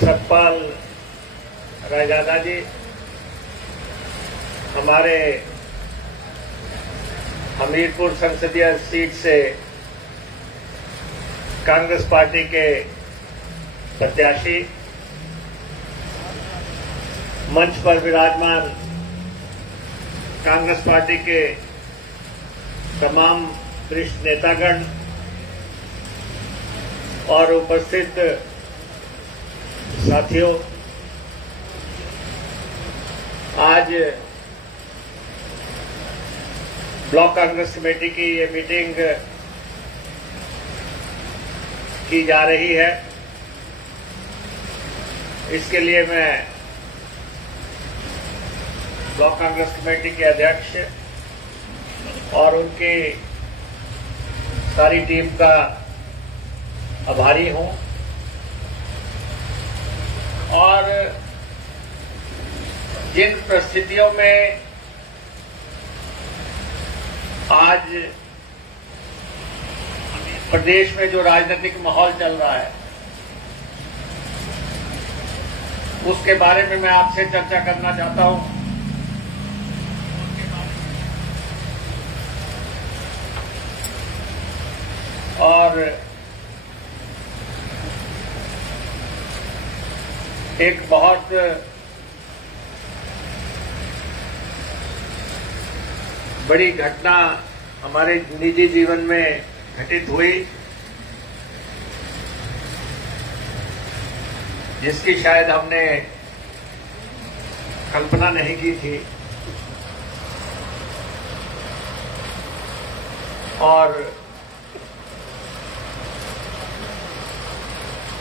सतपाल रायजादा जी हमारे हमीरपुर संसदीय सीट से कांग्रेस पार्टी के प्रत्याशी, मंच पर विराजमान कांग्रेस पार्टी के तमाम वरिष्ठ नेतागण और उपस्थित साथियों, आज ब्लॉक कांग्रेस कमेटी की ये मीटिंग की जा रही है। इसके लिए मैं ब्लॉक कांग्रेस कमेटी के अध्यक्ष और उनकी सारी टीम का आभारी हूं और जिन परिस्थितियों में आज प्रदेश में जो राजनीतिक माहौल चल रहा है उसके बारे में मैं आपसे चर्चा करना चाहता हूं। और एक बहुत बड़ी घटना हमारे निजी जीवन में घटित हुई, जिसकी शायद हमने कल्पना नहीं की थी। और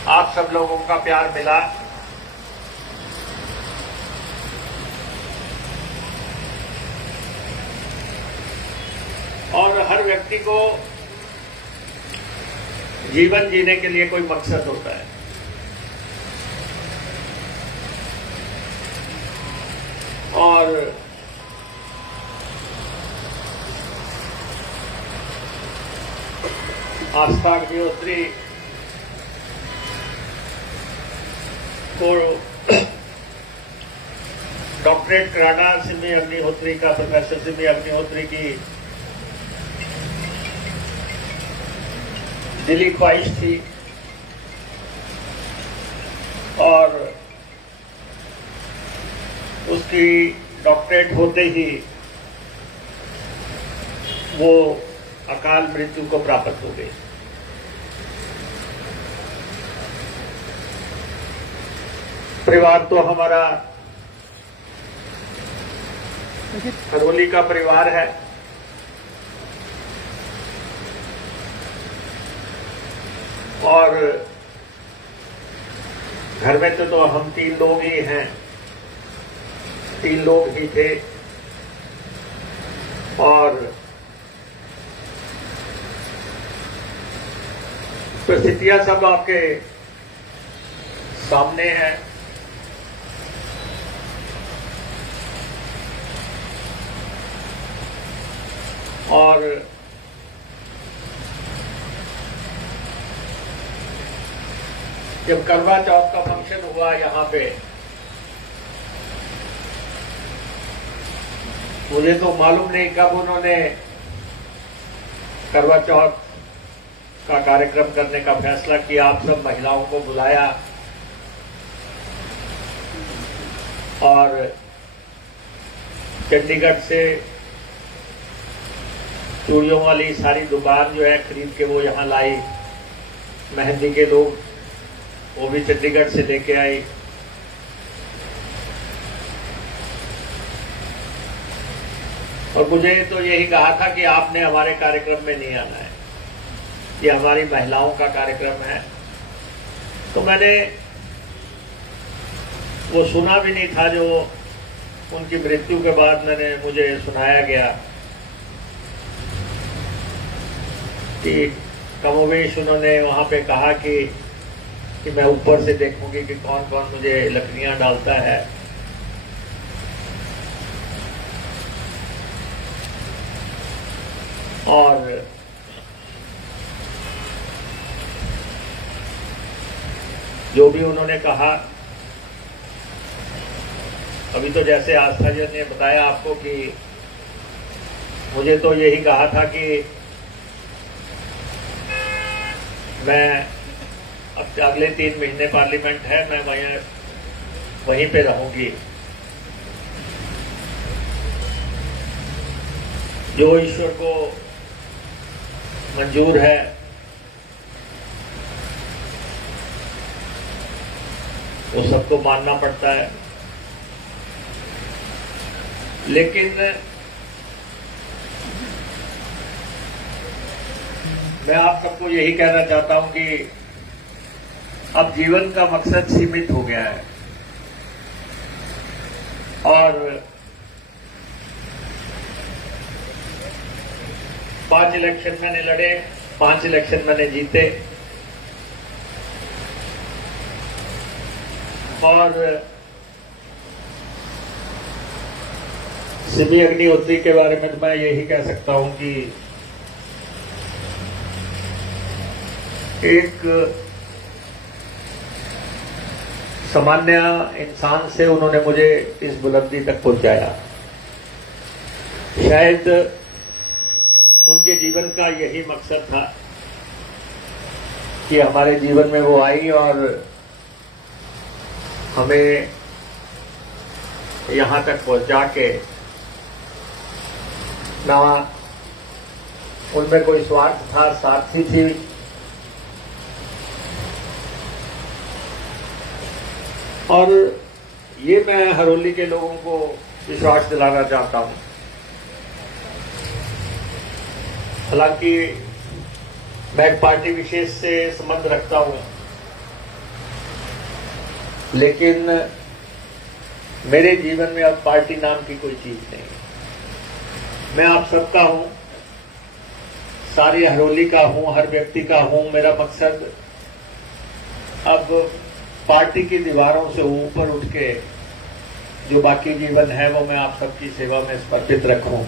आप सब लोगों का प्यार मिला। और हर व्यक्ति को जीवन जीने के लिए कोई मकसद होता है और आस्था अग्निहोत्री को डॉक्टरेट कराना सिमी अग्निहोत्री का, प्रोफेसर सिमी अग्निहोत्री की दिली ख्वाहिश थी और उसकी डॉक्टरेट होते ही वो अकाल मृत्यु को प्राप्त हो गई। परिवार तो हमारा खरोली का परिवार है और घर में तो हम 3 लोग ही हैं, 3 लोग ही थे और परिस्थितियां सब आपके सामने हैं। और जब करवा चौथ का फंक्शन हुआ यहाँ पे, मुझे तो मालूम नहीं कब उन्होंने करवा चौथ का कार्यक्रम करने का फैसला किया। आप सब महिलाओं को बुलाया और चंडीगढ़ से चूड़ियों वाली सारी दुकान जो है खरीद के वो यहाँ लाई। मेहंदी के लोग वो भी चंडीगढ़ से लेके आई। और मुझे तो यही कहा था कि आपने हमारे कार्यक्रम में नहीं आना है, ये हमारी महिलाओं का कार्यक्रम है। तो मैंने वो सुना भी नहीं था जो उनकी मृत्यु के बाद मुझे सुनाया गया कि कमोवेश उन्होंने वहां पे कहा कि मैं ऊपर से देखूंगी कि कौन कौन मुझे लकड़ियां डालता है। और जो भी उन्होंने कहा, अभी तो जैसे आस्था जी ने बताया आपको कि मुझे तो यही कहा था कि मैं अब अगले 3 महीने पार्लियामेंट है, मैं वहीं पे रहूंगी। जो ईश्वर को मंजूर है वो सबको मानना पड़ता है, लेकिन मैं आप सबको यही कहना चाहता हूं कि अब जीवन का मकसद सीमित हो गया है और 5 इलेक्शन मैंने लड़े, 5 इलेक्शन मैंने जीते और सिमी अग्निहोत्री के बारे में तो मैं यही कह सकता हूं कि एक सामान्य इंसान से उन्होंने मुझे इस बुलंदी तक पहुंचाया। शायद उनके जीवन का यही मकसद था कि हमारे जीवन में वो आई और हमें यहां तक पहुंचा के, ना उनमें कोई स्वार्थ था, साथी थी, और ये मैं हरोली के लोगों को विश्वास दिलाना चाहता हूं। हालांकि मैं एक पार्टी विशेष से संबंध रखता हूं, लेकिन मेरे जीवन में अब पार्टी नाम की कोई चीज नहीं है। मैं आप सबका हूं, सारी हरोली का हूं, हर व्यक्ति का हूं। मेरा मकसद अब पार्टी की दीवारों से ऊपर उठ के जो बाकी जीवन है वो मैं आप सबकी सेवा में समर्पित रखूं,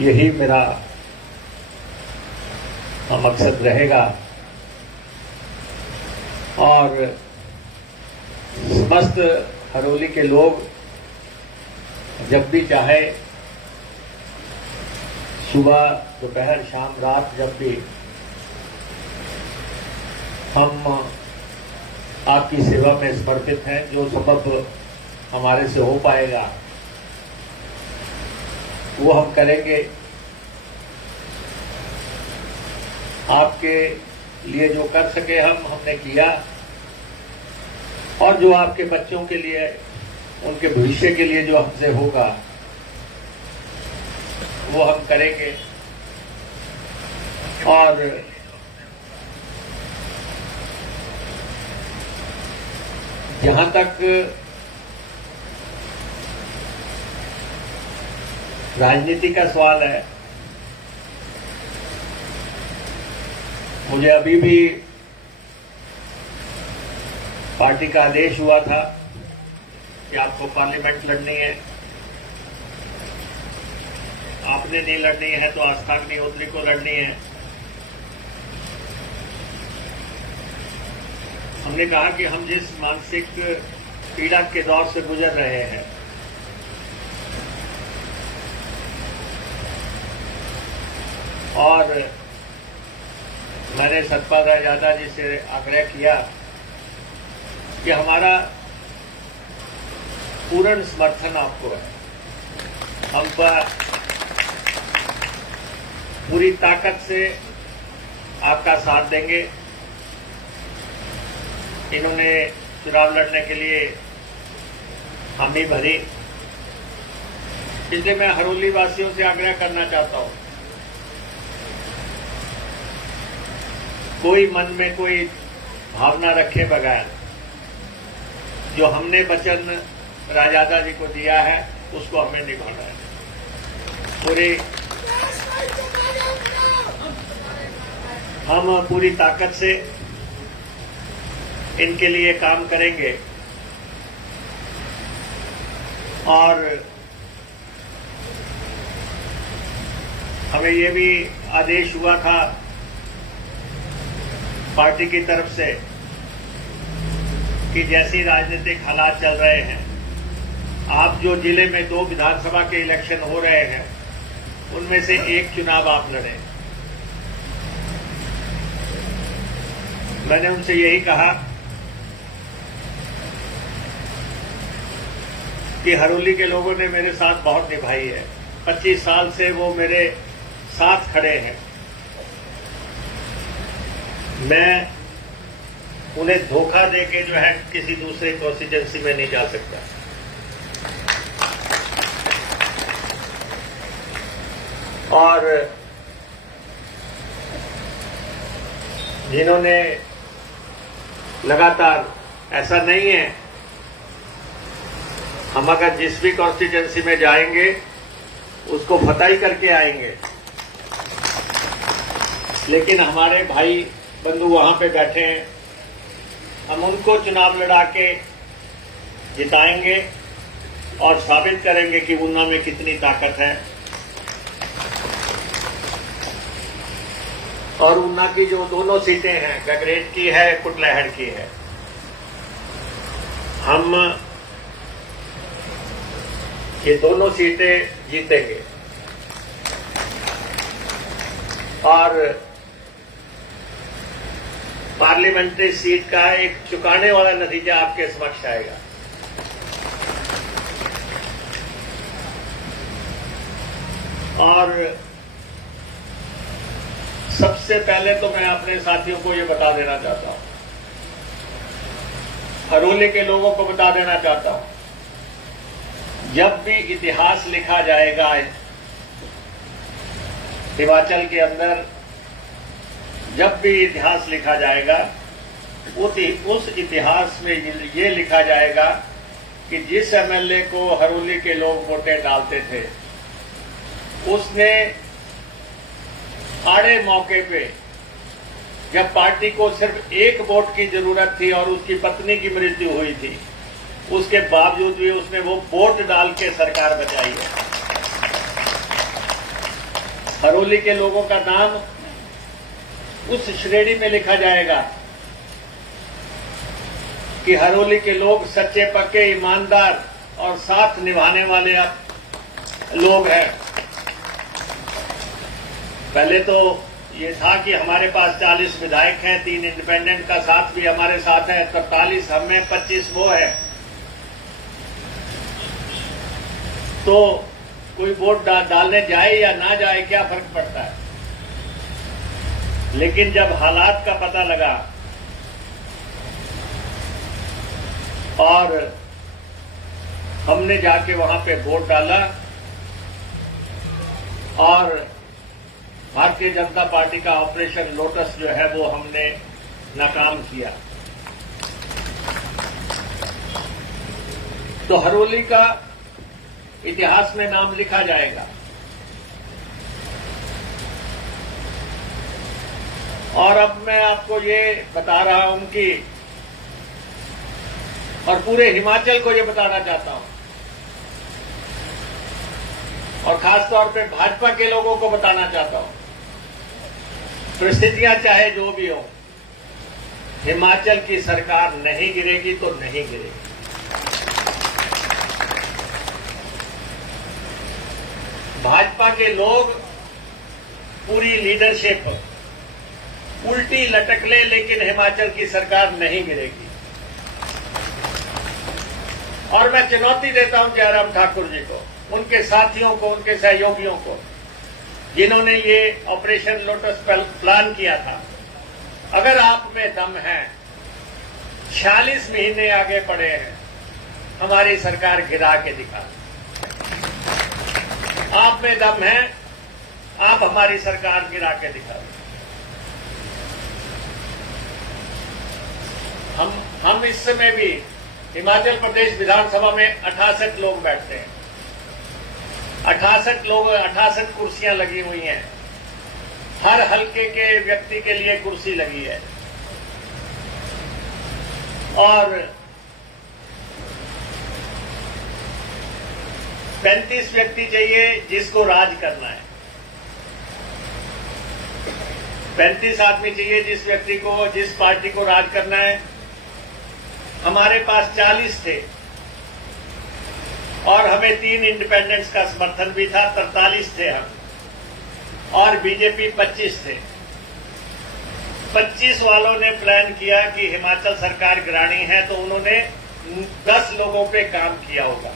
यही मेरा मकसद रहेगा। और समस्त हरोली के लोग जब भी चाहे, सुबह, दोपहर, शाम, रात, जब भी हम आपकी सेवा में समर्पित हैं। जो सबब हमारे से हो पाएगा वो हम करेंगे। आपके लिए जो कर सके हमने किया, और जो आपके बच्चों के लिए, उनके भविष्य के लिए जो हमसे होगा वो हम करेंगे। और जहां तक राजनीति का सवाल है, मुझे अभी भी पार्टी का आदेश हुआ था कि आपको पार्लियामेंट लड़नी है। आपने नहीं लड़नी है तो आस्था अग्निहोत्री को लड़नी है। हमने कहा कि हम जिस मानसिक पीड़ा के दौर से गुजर रहे हैं, और मैंने सतपाल रायजादा जी से आग्रह किया कि हमारा पूर्ण समर्थन आपको है, हम पर पूरी ताकत से आपका साथ देंगे। इन्होंने चुनाव लड़ने के लिए हामी भरी, इसलिए मैं हरोली वासियों से आग्रह करना चाहता हूं, कोई मन में कोई भावना रखे बगैर जो हमने वचन रायजादा जी को दिया है उसको हमें निभाना है। हम पूरी ताकत से इनके लिए काम करेंगे। और हमें ये भी आदेश हुआ था पार्टी की तरफ से कि जैसे राजनीतिक हालात चल रहे हैं, आप जो जिले में 2 विधानसभा के इलेक्शन हो रहे हैं, उनमें से एक चुनाव आप लड़े। मैंने उनसे यही कहा कि हरोली के लोगों ने मेरे साथ बहुत निभाई है। 25 साल से वो मेरे साथ खड़े हैं। मैं उन्हें धोखा देके जो है किसी दूसरे कॉन्स्टिट्यूएंसी में नहीं जा सकता। और जिन्होंने लगातार, ऐसा नहीं है, हम अगर जिस भी कॉन्स्टिट्यूएंसी में जाएंगे उसको फतह ही करके आएंगे, लेकिन हमारे भाई बंधु वहां पे बैठे हैं, हम उनको चुनाव लड़ा के जिताएंगे और साबित करेंगे कि ऊना में कितनी ताकत है। और ऊना की जो दोनों सीटें हैं, गगरेट की है, कुटलैहड़ की है, हम ये दोनों सीटें जीतेंगे और पार्लियामेंट्री सीट का एक चुकाने वाला नतीजा आपके समक्ष आएगा। और सबसे पहले तो मैं अपने साथियों को ये बता देना चाहता हूं, हरोली के लोगों को बता देना चाहता हूं, जब भी इतिहास लिखा जाएगा हिमाचल के अंदर, जब भी इतिहास लिखा जाएगा, उस इतिहास में ये लिखा जाएगा कि जिस एमएलए को हरोली के लोग वोटें डालते थे, उसने आड़े मौके पे, जब पार्टी को सिर्फ एक वोट की जरूरत थी और उसकी पत्नी की मृत्यु हुई थी, उसके बावजूद भी उसने वो वोट डाल के सरकार बचाई है। हरोली के लोगों का नाम उस श्रेणी में लिखा जाएगा कि हरोली के लोग सच्चे पक्के, ईमानदार और साथ निभाने वाले लोग हैं। पहले तो ये था कि हमारे पास 40 विधायक हैं, 3 इंडिपेंडेंट का साथ भी हमारे साथ है, 43 हम में, 25 वो है, तो कोई वोट डालने जाए या ना जाए क्या फर्क पड़ता है। लेकिन जब हालात का पता लगा और हमने जाके वहां पे वोट डाला और भारतीय जनता पार्टी का ऑपरेशन लोटस जो है वो हमने नाकाम किया, तो हरोली का इतिहास में नाम लिखा जाएगा। और अब मैं आपको ये बता रहा हूं कि, और पूरे हिमाचल को ये बताना चाहता हूं, और खासतौर पे भाजपा के लोगों को बताना चाहता हूं, परिस्थितियां चाहे जो भी हो, हिमाचल की सरकार नहीं गिरेगी तो नहीं गिरेगी। भाजपा के लोग, पूरी लीडरशिप उल्टी लटक ले, लेकिन हिमाचल की सरकार नहीं गिरेगी। और मैं चुनौती देता हूं जयराम ठाकुर जी को, उनके साथियों को, उनके सहयोगियों को, जिन्होंने ये ऑपरेशन लोटस प्लान किया था, अगर आप में दम है, 46 महीने आगे पड़े हैं, हमारी सरकार गिरा के दिखा। आप में दम है, आप हमारी सरकार गिरा के दिखा। हम इस समय भी हिमाचल प्रदेश विधानसभा में 68 लोग बैठते हैं, 68 कुर्सियां लगी हुई हैं, हर हलके के व्यक्ति के लिए कुर्सी लगी है, और 35 व्यक्ति चाहिए जिसको राज करना है। 35 आदमी चाहिए जिस व्यक्ति को, जिस पार्टी को राज करना है, हमारे पास 40 थे और हमें 3 इंडिपेंडेंट्स का समर्थन भी था, 43 थे हम, और बीजेपी 25 थे। 25 वालों ने प्लान किया कि हिमाचल सरकार गिरानी है, तो उन्होंने 10 लोगों पे काम किया होगा।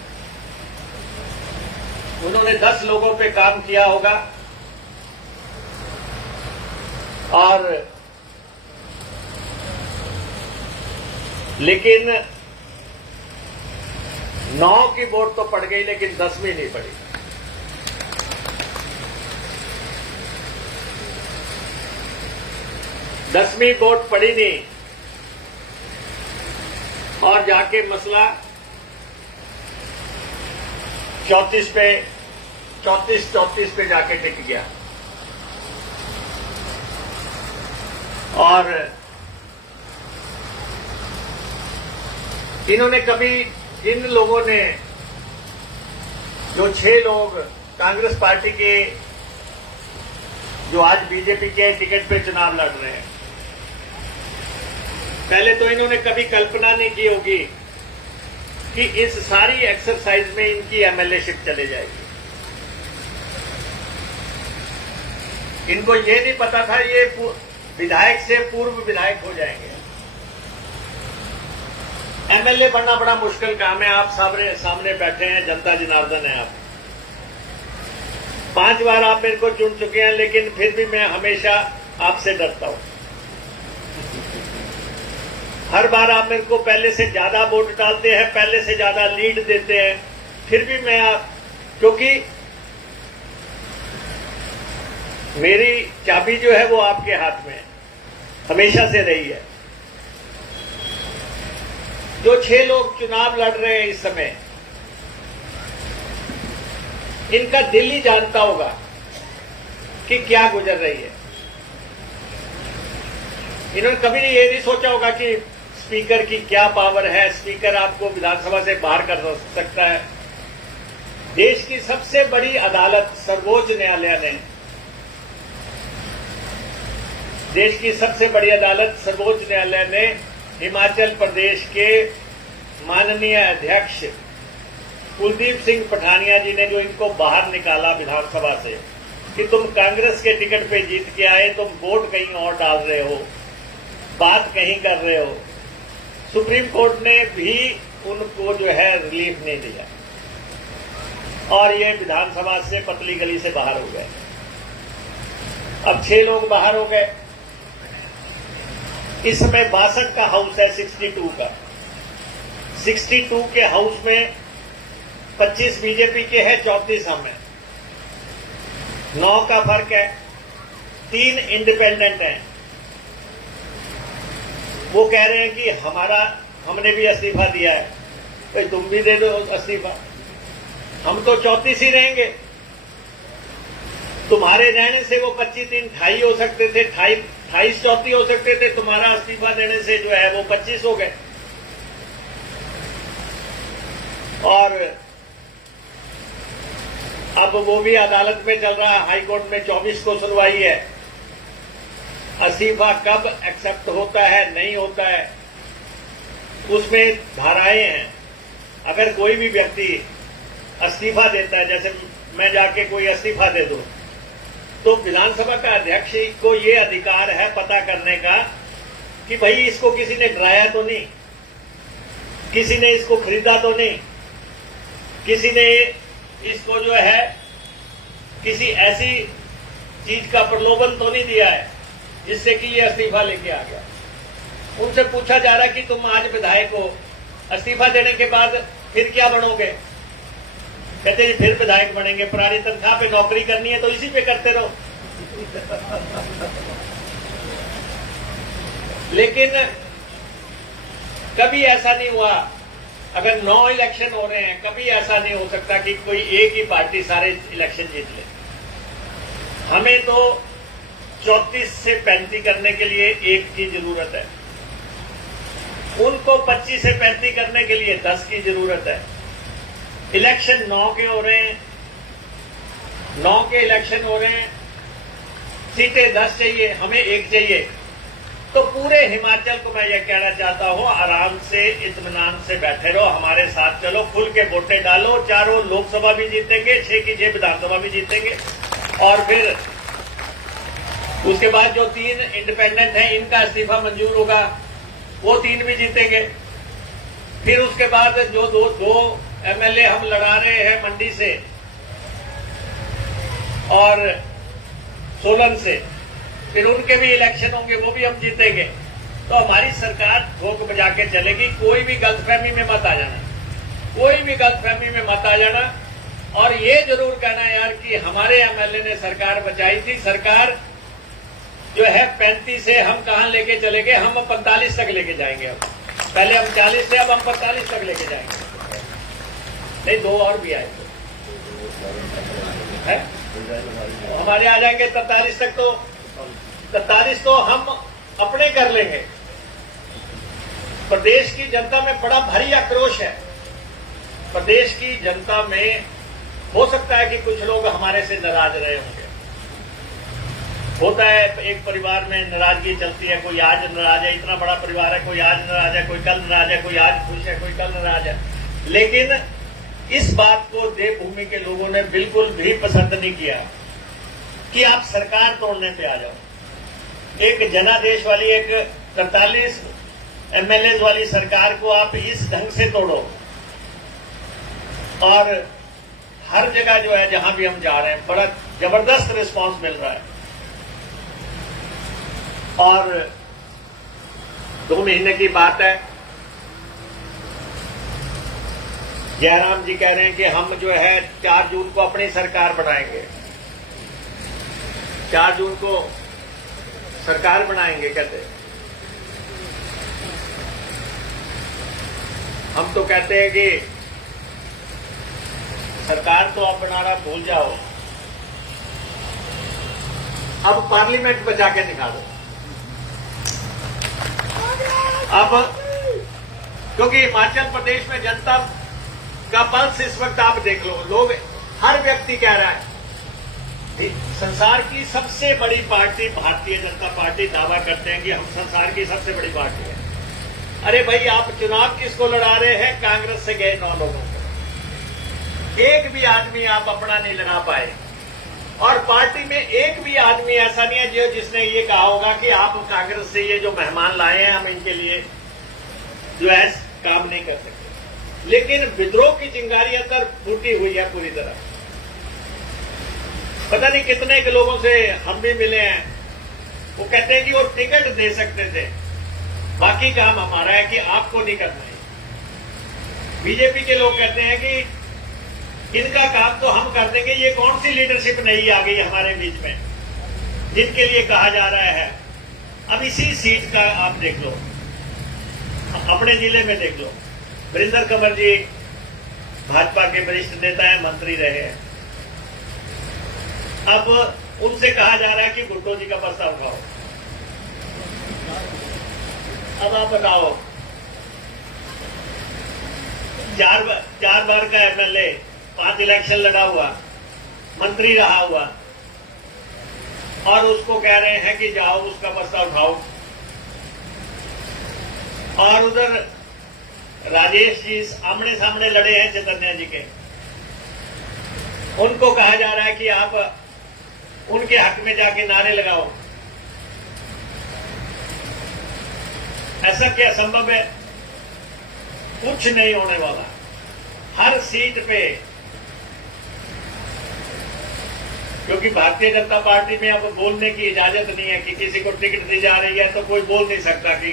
उन्होंने 10 लोगों पे काम किया होगा और लेकिन 9 की वोट तो पड़ गई, लेकिन 10वीं नहीं पड़ी। दसवीं वोट पड़ी नहीं और जाके मसला 34 पे जाके टिक गया। और इन्होंने कभी, इन लोगों ने, जो 6 लोग कांग्रेस पार्टी के जो आज बीजेपी के टिकट पे चुनाव लड़ रहे हैं, पहले तो इन्होंने कभी कल्पना नहीं की होगी कि इस सारी एक्सरसाइज में इनकी एमएलएशिप चले जाएगी। इनको ये नहीं पता था ये विधायक से पूर्व विधायक हो जाएंगे। एमएलए बनना बड़ा मुश्किल काम है। आप सामने बैठे हैं, जनता जनार्दन है आप। 5 बार आप मेरे को चुन चुके हैं, लेकिन फिर भी मैं हमेशा आपसे डरता हूं। हर बार आप मेरे को पहले से ज्यादा वोट डालते हैं, पहले से ज्यादा लीड देते हैं, फिर भी मैं क्योंकि मेरी चाबी जो है वो आपके हाथ में हमेशा से रही है। जो 6 लोग चुनाव लड़ रहे हैं इस समय, इनका दिल ही जानता होगा कि क्या गुजर रही है। इन्होंने कभी ये नहीं सोचा होगा कि स्पीकर की क्या पावर है, स्पीकर आपको विधानसभा से बाहर कर सकता है। देश की सबसे बड़ी अदालत सर्वोच्च न्यायालय ने, देश की सबसे बड़ी अदालत सर्वोच्च न्यायालय ने हिमाचल प्रदेश के माननीय अध्यक्ष कुलदीप सिंह पठानिया जी ने जो इनको बाहर निकाला विधानसभा से कि तुम कांग्रेस के टिकट पे जीत के आए, तुम वोट कहीं और डाल रहे हो, बात कहीं कर रहे हो, सुप्रीम कोर्ट ने भी उनको जो है रिलीफ नहीं दिया और ये विधानसभा से पतली गली से बाहर हो गए। अब 6 लोग बाहर हो गए। इस समय 62 का हाउस है, 62 का। 62 के हाउस में 25 बीजेपी के हैं, 34 हम हैं। 9 का फर्क है, 3 इंडिपेंडेंट हैं। वो कह रहे हैं कि हमने भी इस्तीफा दिया है, तो तुम भी दे दो इस्तीफा, हम तो 34 ही रहेंगे। तुम्हारे रहने से वो 25 दिन 28 हो सकते थे, 28 34 हो सकते थे। तुम्हारा इस्तीफा देने से जो है वो 25 हो गए। और अब वो भी अदालत में चल रहा है, हाईकोर्ट में 24 को सुनवाई है। इस्तीफा कब एक्सेप्ट होता है, नहीं होता है, उसमें धाराएं हैं। अगर कोई भी व्यक्ति इस्तीफा देता है, जैसे मैं जाके कोई इस्तीफा दे दूं, तो विधानसभा का अध्यक्ष को ये अधिकार है पता करने का कि भाई इसको किसी ने डराया तो नहीं, किसी ने इसको खरीदा तो नहीं, किसी ने इसको जो है किसी ऐसी चीज का प्रलोभन तो नहीं दिया है जिससे कि ये इस्तीफा लेके आ गया। उनसे पूछा जा रहा है कि तुम आज विधायक हो, इस्तीफा देने के बाद फिर क्या बनोगे? कहते जी फिर विधायक बनेंगे, पुरानी तनख्वाह पे नौकरी करनी है तो इसी पे करते रहो। लेकिन कभी ऐसा नहीं हुआ, अगर 9 इलेक्शन हो रहे हैं, कभी ऐसा नहीं हो सकता कि कोई एक ही पार्टी सारे इलेक्शन जीत ले। हमें तो 34 से 35 करने के लिए 1 की जरूरत है, उनको 25 से 35 करने के लिए 10 की जरूरत है। इलेक्शन 9 के हो रहे हैं, 9 के इलेक्शन हो रहे हैं, सीटें 10 चाहिए, हमें 1 चाहिए। तो पूरे हिमाचल को मैं ये कहना चाहता हूं, आराम से इत्मीनान से बैठे रहो, हमारे साथ चलो, खुल के वोटें डालो, चारों लोकसभा भी जीतेंगे, 6 की 6 विधानसभा भी जीतेंगे, और फिर उसके बाद जो 3 इंडिपेंडेंट हैं इनका इस्तीफा मंजूर होगा, वो 3 भी जीतेंगे। फिर उसके बाद जो दो एमएलए हम लड़ा रहे हैं मंडी से और सोलन से, फिर उनके भी इलेक्शन होंगे, वो भी हम जीतेंगे। तो हमारी सरकार ठोक बजा के चलेगी। कोई भी गलतफहमी में मत आ जाना, कोई भी गलतफहमी में मत आ जाना। और ये जरूर कहना यार कि हमारे एमएलए ने सरकार बचाई थी। सरकार जो है 35 से हम कहां लेके चले गए, हम 45 तक लेके जाएंगे। अब पहले हम 40 थे, अब हम 45 तक लेके जाएंगे। नहीं, 2 और भी आए है? हमारे आ जाएंगे 43 तक, तो 43 तो हम अपने कर लेंगे। प्रदेश की जनता में बड़ा भारी आक्रोश है। प्रदेश की जनता में हो सकता है कि कुछ लोग हमारे से नाराज रहे होंगे, होता है एक परिवार में नाराजगी चलती है, कोई आज नाराज है, इतना बड़ा परिवार है, कोई आज नाराज है, कोई कल नाराज है, कोई आज खुश है, कोई कल नाराज है। लेकिन इस बात को देवभूमि के लोगों ने बिल्कुल भी पसंद नहीं किया कि आप सरकार तोड़ने पे आ जाओ। एक जनादेश वाली, एक 43 एमएलए वाली सरकार को आप इस ढंग से तोड़ो। और हर जगह जो है, जहां भी हम जा रहे हैं, बड़ा जबरदस्त रिस्पांस मिल रहा है। और 2 महीने की बात है, जयराम जी कह रहे हैं कि हम जो है 4 जून को अपनी सरकार बनाएंगे, 4 जून को सरकार बनाएंगे कहते। हम तो कहते हैं कि सरकार तो आप बनाना भूल जाओ, अब पार्लियामेंट बचा के दिखा दो। अब क्योंकि हिमाचल प्रदेश में जनता का पल्स इस वक्त आप देख लो, लोग, हर व्यक्ति कह रहा है संसार की सबसे बड़ी पार्टी भारतीय जनता पार्टी दावा करते हैं कि हम संसार की सबसे बड़ी पार्टी है। अरे भाई, आप चुनाव किसको लड़ा रहे हैं? कांग्रेस से गए 9 लोगों को, एक भी आदमी आप अपना नहीं लड़ा पाए। और पार्टी में एक भी आदमी ऐसा नहीं है जिसने ये कहा होगा कि आप कांग्रेस से ये जो मेहमान लाए हैं, हम इनके लिए जो है काम नहीं कर सकते। लेकिन विद्रोह की चिंगारी अंदर फूटी हुई है पूरी तरह। पता नहीं कितने के लोगों से हम भी मिले हैं, वो कहते हैं कि वो टिकट दे सकते थे, बाकी काम हमारा है कि आपको नहीं करना है। बीजेपी के लोग कहते हैं कि इनका काम तो हम कर देंगे। ये कौन सी लीडरशिप नहीं आ गई हमारे बीच में जिनके लिए कहा जा रहा है। अब इसी सीट का आप देख लो, अपने जिले में देख लो, वीरेंद्र कंवर जी भाजपा के वरिष्ठ नेता हैं, मंत्री रहे हैं। अब उनसे कहा जा रहा है कि भुट्टो जी का प्रस्ताव उठाओ। अब आप बताओ, 4 बार का एमएलए, 5 इलेक्शन लड़ा हुआ, मंत्री रहा हुआ, और उसको कह रहे हैं कि जाओ उसका प्रस्ताव उठाओ। और उधर राजेश जी आमने सामने लड़े हैं चैतन्य जी के, उनको कहा जा रहा है कि आप उनके हक में जाके नारे लगाओ। ऐसा क्या संभव है? कुछ नहीं होने वाला। हर सीट पे, क्योंकि भारतीय जनता पार्टी में अब बोलने की इजाजत नहीं है कि किसी को टिकट दी जा रही है तो कोई बोल नहीं सकता कि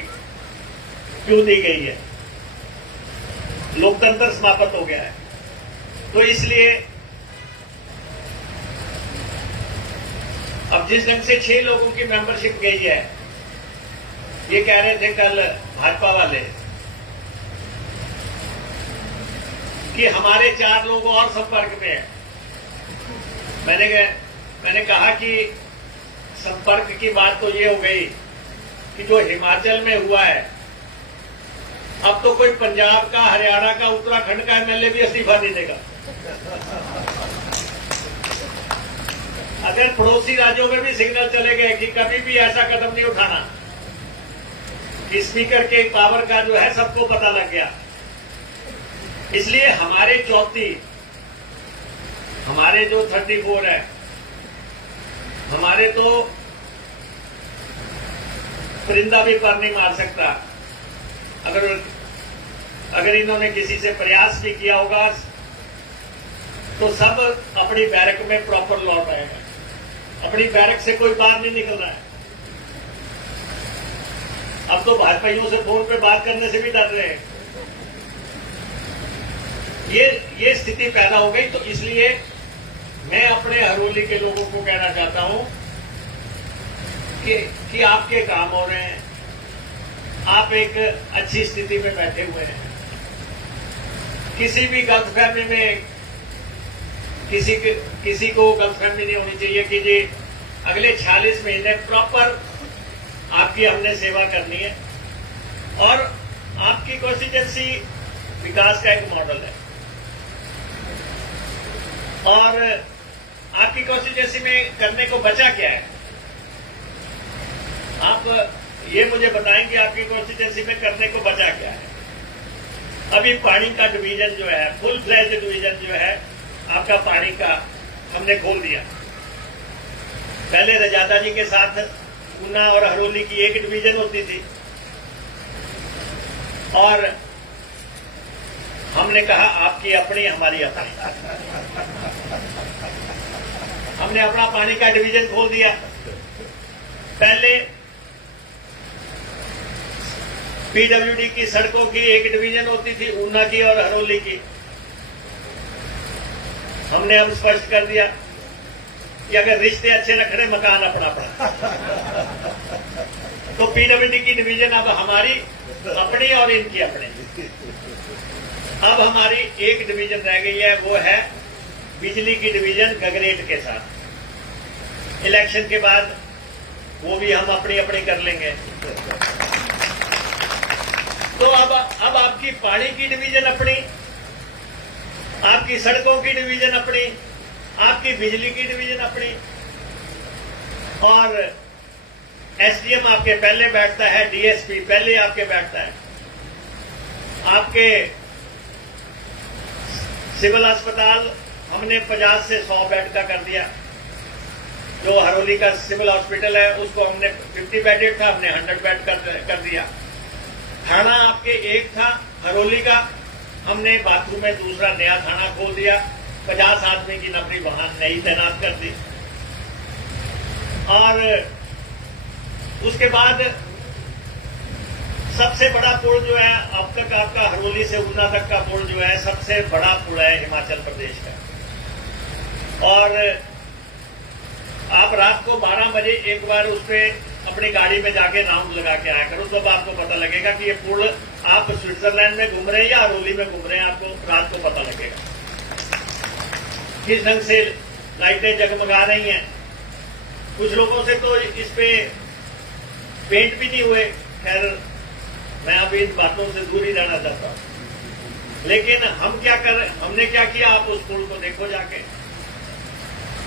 क्यों दी गई है। लोकतंत्र समाप्त हो गया है। तो इसलिए अब जिस ढंग से 6 लोगों की मेंबरशिप गई है, ये कह रहे थे कल भाजपा वाले कि हमारे 4 लोग और संपर्क में हैं। मैंने कहा कि संपर्क की बात तो ये हो गई कि जो हिमाचल में हुआ है, अब तो कोई पंजाब का, हरियाणा का, उत्तराखंड का एमएलए भी इस्तीफा नहीं देगा। अगर पड़ोसी राज्यों में भी सिग्नल चले गए कि कभी भी ऐसा कदम नहीं उठाना, कि स्पीकर के पावर का जो है सबको पता लग गया। इसलिए हमारे जो 34 है, हमारे तो परिंदा भी पर नहीं मार सकता। अगर इन्होंने किसी से प्रयास भी किया होगा तो सब अपनी बैरक में प्रॉपर लौट आएगा। अपनी बैरक से कोई बाहर नहीं निकल रहा है। अब तो भाजपाइयों से फोन पे बात करने से भी डर रहे हैं। ये स्थिति पैदा हो गई। तो इसलिए मैं अपने हरोली के लोगों को कहना चाहता हूं कि आपके काम हो रहे हैं, आप एक अच्छी स्थिति में बैठे हुए हैं। किसी भी गलतफहमी में किसी को गलतफहमी नहीं होनी चाहिए कि जी अगले 46 महीने प्रॉपर आपकी हमने सेवा करनी है। और आपकी कॉन्स्टिट्यूएंसी विकास का एक मॉडल है। और आपकी कॉन्स्टिट्यूएंसी में करने को बचा क्या है? आप ये मुझे बताएं कि आपकी कॉन्स्टिट्यूएंसी में करने को बचा क्या है? अभी पानी का डिवीजन जो है, फुल फ्लैज डिवीजन जो है आपका पानी का, हमने खोल दिया। पहले रजादा जी के साथ ऊना और हरोली की एक डिवीजन होती थी और हमने कहा आपकी अपनी, हमारी अपनी। हमने अपना पानी का डिवीजन खोल दिया। पहले पीडब्ल्यूडी की सड़कों की एक डिवीजन होती थी, ऊना की और हरोली की। हमने अब स्पष्ट कर दिया कि अगर रिश्ते अच्छे रखने, मकान अपना अपना। तो पीडब्ल्यूडी की डिवीजन अब हमारी अपनी और इनकी अपनी। अब हमारी एक डिवीजन रह गई है, वो है बिजली की डिवीजन गगरेट के साथ। इलेक्शन के बाद वो भी हम अपनी अपनी कर लेंगे। तो अब आपकी पानी की डिवीजन अपनी, आपकी सड़कों की डिवीजन अपनी, आपकी बिजली की डिवीजन अपनी। और एसडीएम आपके पहले बैठता है, डीएसपी पहले आपके बैठता है। आपके सिविल अस्पताल हमने 50 से 100 बेड का कर दिया। जो हरोली का सिविल हॉस्पिटल है उसको हमने 50 बेडेड था, हमने 100 बेड कर दिया। थाना आपके एक था हरोली का, हमने बाथरूम में दूसरा नया थाना खोल दिया। 50 आदमी की नौकरी वहां नई तैनात कर दी। और उसके बाद सबसे बड़ा पुल जो है अब तक आपका हरोली से ऊना तक का पुल जो है सबसे बड़ा पुल है हिमाचल प्रदेश का। और आप रात को 12 बजे एक बार उस पर अपनी गाड़ी में जाके राउंड लगा के आया करो, तब आपको पता लगेगा कि ये पुल आप स्विट्जरलैंड में घूम रहे हैं या हरोली में घूम रहे हैं। आपको रात को पता लगेगा किस ढंग से लाइटें जगमगा रही हैं। कुछ लोगों से तो इस पे पेंट भी नहीं हुए। खैर, मैं अभी इन बातों से दूर ही रहना चाहता हूं। लेकिन हमने क्या किया, आप उस पुल को देखो जाके,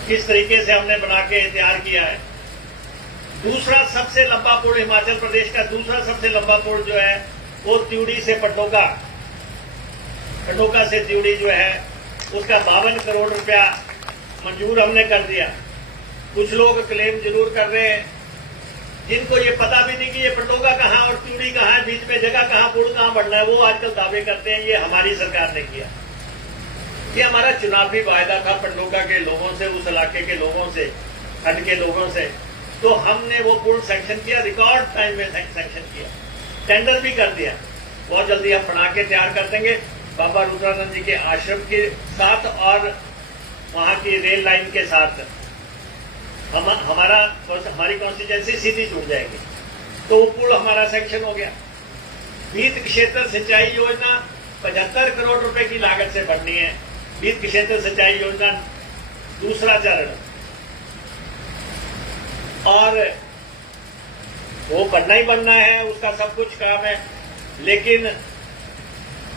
किस तरीके से हमने बना के तैयार किया है। दूसरा सबसे लंबा पुल हिमाचल प्रदेश का, दूसरा सबसे लंबा पुल जो है वो त्यूड़ी से पटोका से त्यूड़ी जो है उसका 52 करोड़ रुपया मंजूर हमने कर दिया। कुछ लोग क्लेम जरूर कर रहे हैं जिनको ये पता भी नहीं कि ये पटोका कहां और त्यूड़ी कहां है, बीच में जगह कहां, पुल कहां बढ़ना है, वो आजकल दावे करते हैं। ये हमारी सरकार ने किया। ये हमारा चुनावी वायदा था पंडोका के लोगों से, उस इलाके के लोगों से, खंड के लोगों से। तो हमने वो पुल सैंक्शन किया, रिकॉर्ड टाइम में सैंक्शन किया, टेंडर भी कर दिया। बहुत जल्दी हम बना के तैयार कर देंगे बाबा रुद्रानंद जी के आश्रम के साथ और वहां की रेल लाइन के साथ। हमारी कॉन्स्टिट्यूएंसी सीधी जुड़ जाएगी। तो वो पुल हमारा सैंक्शन हो गया। बीत क्षेत्र सिंचाई योजना 75 करोड़ रुपए की लागत से बननी है। बीत क्षेत्र सिंचाई योजना दूसरा चरण, और वो बनना ही बनना है, उसका सब कुछ काम है। लेकिन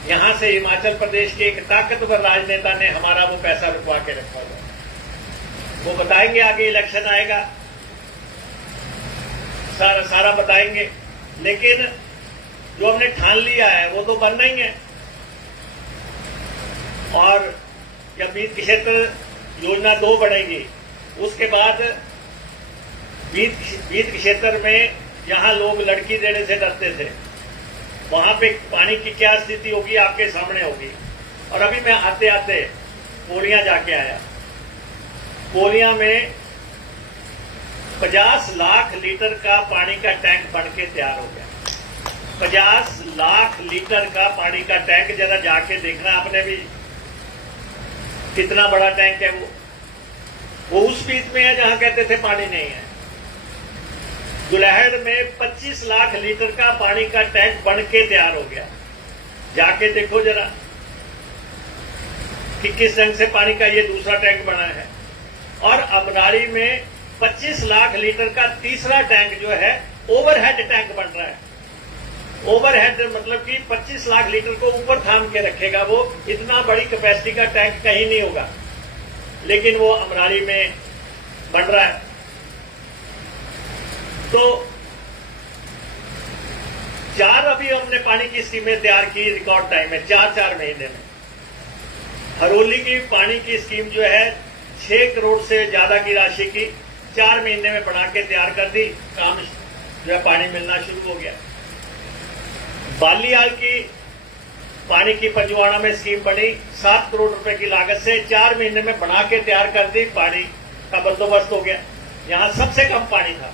यहां से हिमाचल प्रदेश के एक ताकतवर राजनेता ने हमारा वो पैसा रुकवा के रखा हुआ। वो बताएंगे, आगे इलेक्शन आएगा, सारा बताएंगे। लेकिन जो हमने ठान लिया है वो तो बनना ही है। और जब बीज क्षेत्र योजना 2 बनेगी, उसके बाद बीज क्षेत्र में जहां लोग लड़की देने से डरते थे, वहां पे पानी की क्या स्थिति होगी आपके सामने होगी। और अभी मैं आते आते कोलियां जाके आया। कोलियां में 50 लाख लीटर का पानी का टैंक बन के तैयार हो गया। 50 लाख लीटर का पानी का टैंक, जरा जाके देखना आपने भी, कितना बड़ा टैंक है वो उस बीच में है जहां कहते थे पानी नहीं है। दुलहड़ में 25 लाख लीटर का पानी का टैंक बन के तैयार हो गया। जाके देखो जरा कि किस ढंग से पानी का ये दूसरा टैंक बना है। और अमराड़ी में 25 लाख लीटर का तीसरा टैंक जो है ओवरहेड टैंक बन रहा है। ओवरहेड मतलब कि 25 लाख लीटर को ऊपर थाम के रखेगा। वो इतना बड़ी कैपेसिटी का टैंक कहीं नहीं होगा, लेकिन वो अमराड़ी में बन रहा है। तो 4 अभी हमने पानी की स्कीमें तैयार की रिकॉर्ड टाइम में, 4 महीने में। हरोली की पानी की स्कीम जो है 6 करोड़ से ज्यादा की राशि की 4 महीने में बना के तैयार कर दी। काम जो है पानी मिलना शुरू हो गया। बालियाल की पानी की पंजवाड़ा में स्कीम बनी, 7 करोड़ रुपए की लागत से 4 महीने में बना के तैयार कर दी। पानी का बंदोबस्त हो गया, यहां सबसे कम पानी था।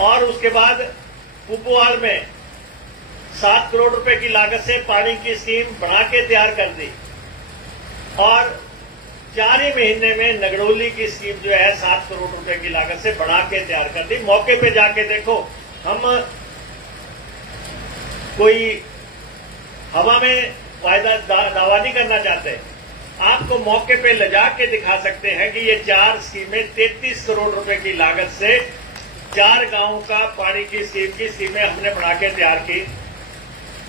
और उसके बाद कुपवाल में 7 करोड़ रुपए की लागत से पानी की स्कीम बना के तैयार कर दी। और 4 ही महीने में नगड़ोली की स्कीम जो है 7 करोड़ रुपए की लागत से बना के तैयार कर दी। मौके पे जाके देखो, हम कोई हवा में वायदा दावा नहीं करना चाहते, आपको मौके पे ले जाके दिखा सकते हैं कि ये 4 स्कीमें 33 करोड़ रुपए की लागत से 4 गांवों का पानी की स्कीमें हमने बना के तैयार की।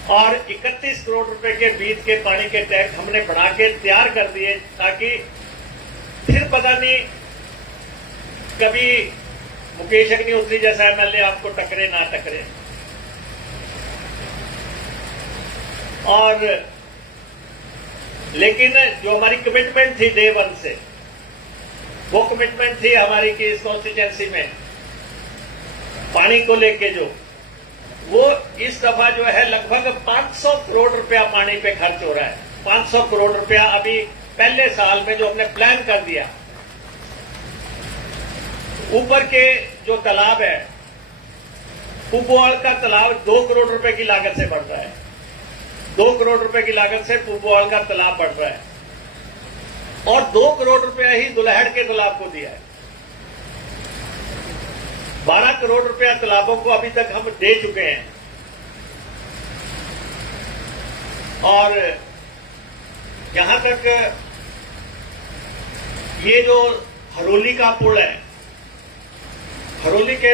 और 31 करोड़ रुपए के बीच के पानी के टैंक हमने बना के तैयार कर दिए, ताकि फिर पता नहीं कभी मुकेश अग्निहोत्री जैसा एमएलए आपको टकरे ना टकरे। और लेकिन जो हमारी कमिटमेंट थी डे 1 से, वो कमिटमेंट थी हमारी कि इस कॉन्स्टिट्यूएंसी में पानी को लेके जो, वो इस दफा जो है लगभग 500 करोड़ रुपया पानी पे खर्च हो रहा है। 500 करोड़ रुपया अभी पहले साल में जो हमने प्लान कर दिया। ऊपर के जो तालाब है, कुपवाल का तालाब 2 करोड़ रुपए की लागत से बढ़ रहा है। 2 करोड़ रुपए की लागत से कुपवाल का तालाब बढ़ रहा है। और 2 करोड़ रुपया ही दुलहड़ के तालाब को दिया है। 12 करोड़ रुपया तालाबों को अभी तक हम दे चुके हैं। और यहां तक ये जो हरोली का पुल है, हरोली के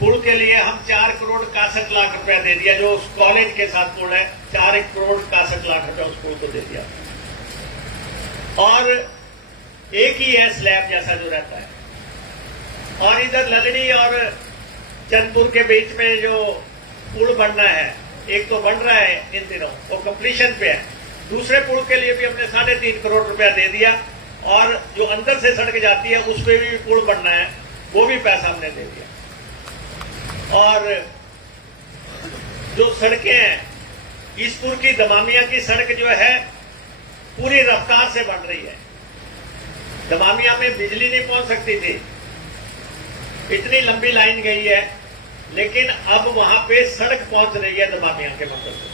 पुल के लिए हम 4 करोड़ 61 लाख रुपया दे दिया। जो उस कॉलेज के साथ पुल है, 4 करोड़ 61 लाख रुपया उस पुल को दे दिया। और एक ही है स्लैब जैसा जो रहता है। और इधर ललड़ी और चंदपुर के बीच में जो पुल बनना है, एक तो बन रहा है इन दिनों, वो कंप्लीशन पे है। दूसरे पुल के लिए भी हमने 3.5 करोड़ रुपया दे दिया। और जो अंदर से सड़क जाती है उस पर भी पुल बनना है, वो भी पैसा हमने दे दिया। और जो सड़कें हैं, ईसपुर की दमामिया की सड़क जो है पूरी रफ्तार से बन रही है। दमामिया में बिजली नहीं पहुंच सकती थी, इतनी लंबी लाइन गई है, लेकिन अब वहां पे सड़क पहुंच रही है दमामिया के मतलब से।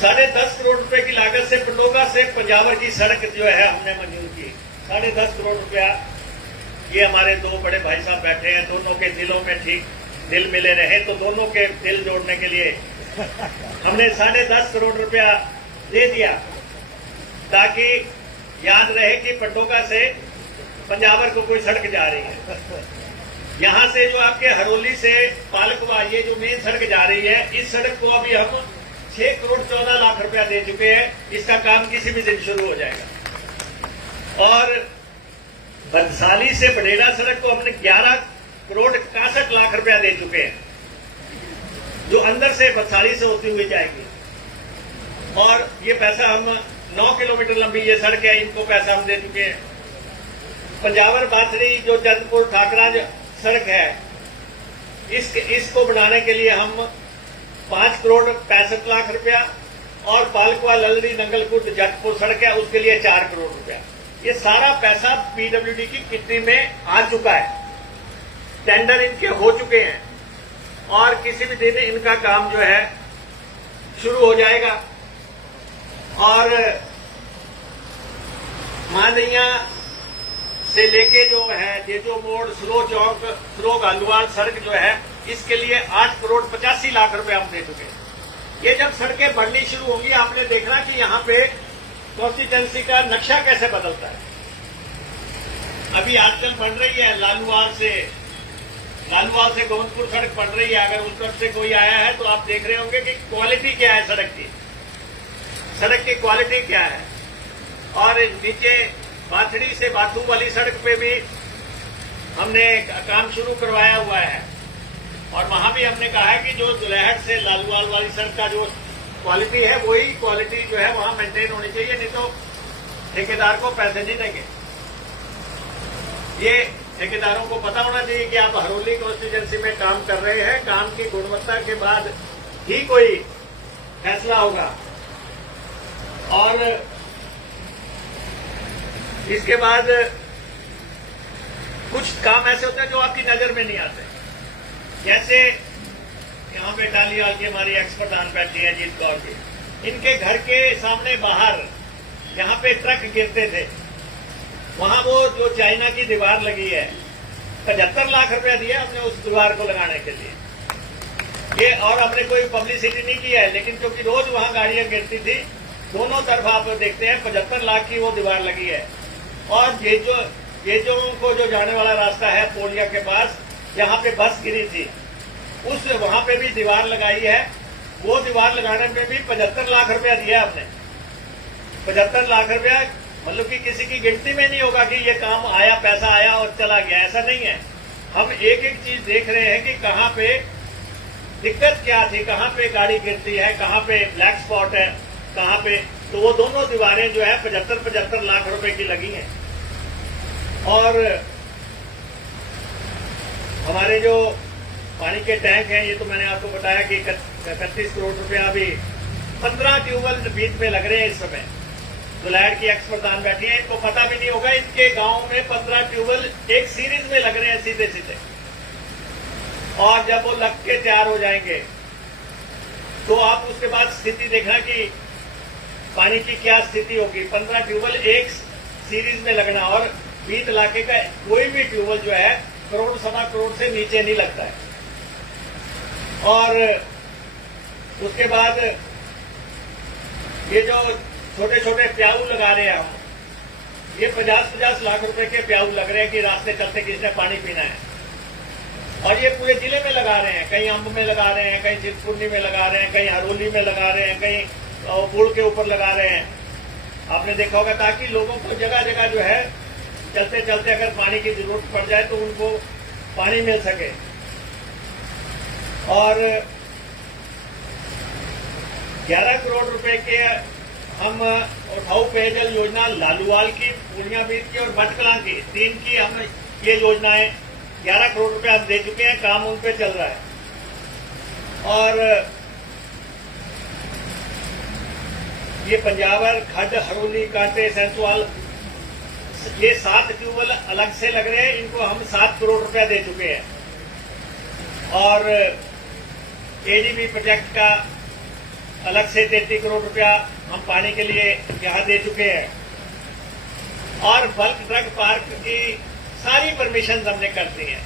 10.5 करोड़ रुपए की लागत से पंडोगा से पंजावर की सड़क जो है हमने मंजूर की। 10.5 करोड़ रुपया। ये हमारे 2 बड़े भाई साहब बैठे हैं, दोनों के दिलों में ठीक दिल मिले रहे, तो दोनों के दिल जोड़ने के लिए हमने 10.5 करोड़ रुपया दे दिया, ताकि याद रहे कि पंडोगा से पंजावर को कोई सड़क जा रही है। यहां से जो आपके हरोली से पालकवा ये जो मेन सड़क जा रही है, इस सड़क को अभी हम 6 करोड़ 14 लाख रुपया दे चुके हैं। इसका काम किसी भी दिन शुरू हो जाएगा। और बंसाली से बडेड़ा सड़क को हमने 11 करोड़ 61 लाख रुपया दे चुके हैं। जो अंदर से बसाड़ी से होती हुई जाएगी। और ये पैसा हम 9 किलोमीटर लंबी ये सड़क है, इनको पैसा हम दे चुके हैं। पंजावर बाथड़ी जो चंदपुर ठाकरा सड़क है, इसको बनाने के लिए हम 5 करोड़ 65 लाख रुपया, और पालकुआ ललड़ी नंगलकुट जटपुर सड़क है, उसके लिए 4 करोड़ रुपया। ये सारा पैसा पीडब्ल्यूडी की कितनी में आ चुका है, टेंडर इनके हो चुके हैं और किसी भी दिन इनका काम जो है शुरू हो जाएगा। और मानैया से लेके जो है जेजो मोड़, स्लो चौक, स्लो गालूवाल सड़क जो है, इसके लिए 8 करोड़ 85 लाख रुपए हम दे चुके हैं। ये जब सड़कें बढ़नी शुरू होंगी, आपने देखना कि यहाँ पे कॉन्स्टिट्यूंसी का नक्शा कैसे बदलता है। अभी आजकल बन रही है लालूवाल से गोविंदपुर सड़क बन रही है। अगर उस तरफ से कोई आया है तो आप देख रहे होंगे कि क्वालिटी क्या है सड़क की क्वालिटी क्या है। और नीचे बाथड़ी से बाथू वाली सड़क पे भी हमने काम शुरू करवाया हुआ है, और वहां भी हमने कहा है कि जो दुलहट से लालूवाल वाली सड़क का जो क्वालिटी है, वही क्वालिटी जो है वहां मेंटेन होनी चाहिए, नहीं तो ठेकेदार को पैसे नहीं देंगे। ये ठेकेदारों को पता होना चाहिए कि आप हरोली कॉन्स्टिट्यूंसी में काम कर रहे हैं, काम की गुणवत्ता के बाद ही कोई फैसला होगा। और इसके बाद कुछ काम ऐसे होते हैं जो आपकी नजर में नहीं आते, जैसे यहाँ पे डालीवाल की हमारी एक्सपर्ट आन बैठी है जीत कौर की, इनके घर के सामने बाहर यहाँ पे ट्रक गिरते थे, वहां वो जो चाइना की दीवार लगी है, 75 लाख रुपया दिया हमने उस दीवार को लगाने के लिए। ये और हमने कोई पब्लिसिटी नहीं की है, लेकिन क्योंकि रोज वहां गाड़ियां गिरती थी, दोनों तरफ आप देखते हैं 75 लाख की वो दीवार लगी है। और ये जो को जो जाने वाला रास्ता है पोलिया के पास, जहां पे बस गिरी थी, उस वहां पे भी दीवार लगाई है। वो दीवार लगाने में भी 75 लाख रुपया दिया हमने। 75 लाख रुपया मतलब कि किसी की गिनती में नहीं होगा कि ये काम आया, पैसा आया और चला गया, ऐसा नहीं है। हम एक एक चीज देख रहे हैं कि कहां पे दिक्कत क्या थी, कहां पे गाड़ी गिरती है, कहां पे ब्लैक स्पॉट है, कहां पे। तो वो दोनों दीवारें जो है 75 लाख रुपए की लगी हैं। और हमारे जो पानी के टैंक हैं, ये तो मैंने आपको बताया कि 31 करोड़ रुपया अभी 15 ट्यूबवेल बीच में लग रहे हैं इस समय। दुलहट की एक्सपर्ट दान बैठी है, इनको पता भी नहीं होगा, इनके गांव में 15 ट्यूबवेल एक सीरीज में लग रहे हैं सीधे सीधे। और जब वो लग के तैयार हो जाएंगे तो आप उसके बाद स्थिति देखना कि पानी की क्या स्थिति होगी। 15 ट्यूबवेल एक सीरीज में लगना, और बीच इलाके का कोई भी ट्यूबवेल जो है करोड़ सवा करोड़ से नीचे नहीं लगता है। और उसके बाद ये जो छोटे छोटे प्याऊ लगा रहे हैं हम, ये 50-50 लाख रुपए के प्याऊ लग रहे हैं कि रास्ते चलते किसने पानी पीना है। और ये पूरे जिले में लगा रहे हैं, कहीं अंब में लगा रहे हैं, कहीं चिंतपूर्णी में लगा रहे हैं, कहीं हरोली में लगा रहे हैं, कहीं पुल के ऊपर लगा रहे हैं। आपने देखा होगा, ताकि लोगों को जगह जगह जो है चलते चलते अगर पानी की जरूरत पड़ जाए तो उनको पानी मिल सके। और 11 करोड़ रुपए के हम उठाऊ पेयजल योजना लालूवाल की, पूर्णिया बीच की और भटकला की, 3 की हम ये योजनाएं 11 करोड़ रुपए हम दे चुके हैं, काम उन पे चल रहा है। और ये पंजावर, खड, हरोली, कांटे, सेंसुआल, ये 7 ट्यूबवेल अलग से लग रहे हैं, इनको हम 7 करोड़ रुपया दे चुके हैं। और एडीबी प्रोजेक्ट का अलग से 33 करोड़ रुपया हम पानी के लिए यहां दे चुके हैं। और बल्क ड्रग पार्क की सारी परमिशन हमने कर दी है।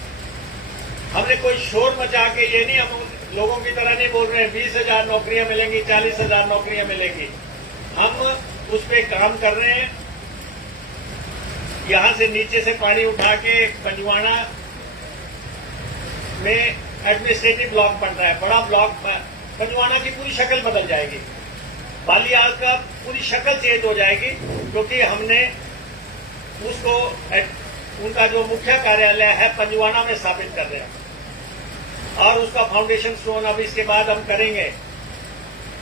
हमने कोई शोर मचा के ये नहीं, हम लोगों की तरह नहीं बोल रहे हैं 20,000 नौकरियां मिलेंगी, 40,000 नौकरियां मिलेंगी। हम उस पर काम कर रहे हैं। यहां से नीचे से पानी उठा के पंजवाना में एडमिनिस्ट्रेटिव ब्लॉक बन रहा है, बड़ा ब्लॉक। पंजवाना की पूरी शक्ल बदल जाएगी, बालियाल का पूरी शक्ल चेंज हो जाएगी, क्योंकि हमने उसको उनका जो मुख्य कार्यालय है पंजवाना में स्थापित कर रहे हैं। और उसका फाउंडेशन स्टोन अब इसके बाद हम करेंगे।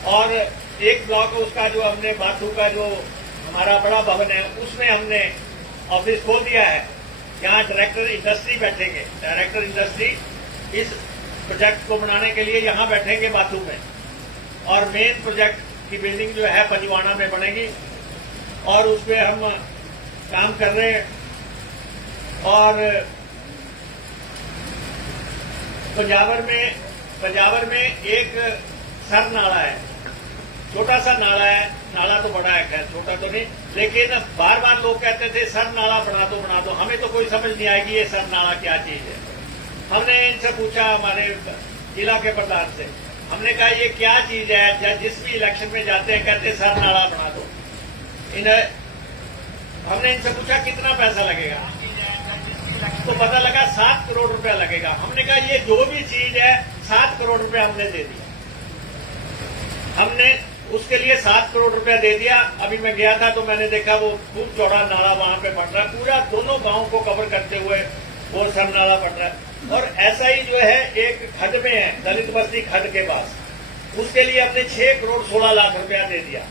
और एक ब्लॉक उसका जो हमने बाथू का जो हमारा बड़ा भवन है उसमें हमने ऑफिस खोल दिया है। यहाँ डायरेक्टर इंडस्ट्री बैठेंगे। डायरेक्टर इंडस्ट्री इस प्रोजेक्ट को बनाने के लिए यहाँ बैठेंगे बाथू में। और मेन प्रोजेक्ट की बिल्डिंग जो है पंजवाड़ा में बनेगी और उसमें हम काम कर रहे हैं। और पंजावर में एक सर नाला है, छोटा सा नाला है। नाला तो बड़ा है, खैर छोटा तो नहीं, लेकिन बार बार लोग कहते थे सर नाला बना दो। हमें तो कोई समझ नहीं आएगी ये सर नाला क्या चीज है। हमने इनसे पूछा, हमारे जिला के प्रधान से, हमने कहा ये क्या चीज है। जिस भी इलेक्शन में जाते हैं कहते सर नाला बना दो। हमने इनसे पूछा कितना पैसा लगेगा, तो पता लगा 7 करोड़ रुपया लगेगा। हमने कहा ये जो भी चीज है 7 करोड़ रुपया हमने दे दिया। हमने उसके लिए 7 करोड़ रुपया दे दिया। अभी मैं गया था तो मैंने देखा वो खूब चौड़ा नाला वहां पे बन रहा है, पूरा दोनों गांव को कवर करते हुए वो सब नाला बन रहा है। और ऐसा ही जो है एक खड में है, दलित बस्ती खड के पास, उसके लिए हमने 6 करोड़ 16 लाख रुपया दे दिया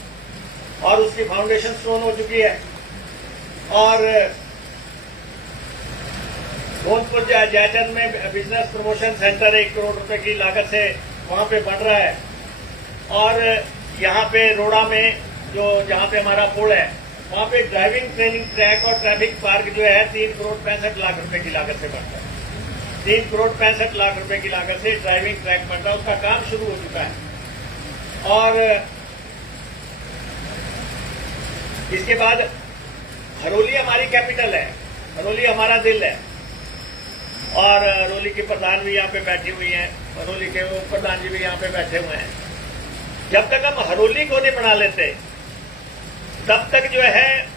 और उसकी फाउंडेशन स्टोन हो चुकी है। और भोजपुर जयचंद में बिजनेस प्रमोशन सेंटर 1 करोड़ रुपए की लागत से वहां पे बन रहा है। और यहाँ पे रोड़ा में जो जहाँ पे हमारा पुल है वहां पे ड्राइविंग ट्रेनिंग ट्रैक और ट्रैफिक पार्क जो है 3 करोड़ 65 लाख रुपए की लागत से बनता है। 3 करोड़ 65 लाख रुपए की लागत से ड्राइविंग ट्रैक बनता है, उसका काम शुरू हो चुका है। और इसके बाद हरोली हमारी कैपिटल है, हरोली हमारा दिल है। और हरोली के प्रधान भी यहाँ पे बैठी हुई हैं, हरोली के प्रधान जी भी यहाँ पे बैठे हुए हैं। जब तक हम हरोली को नहीं बना लेते तब तक जो है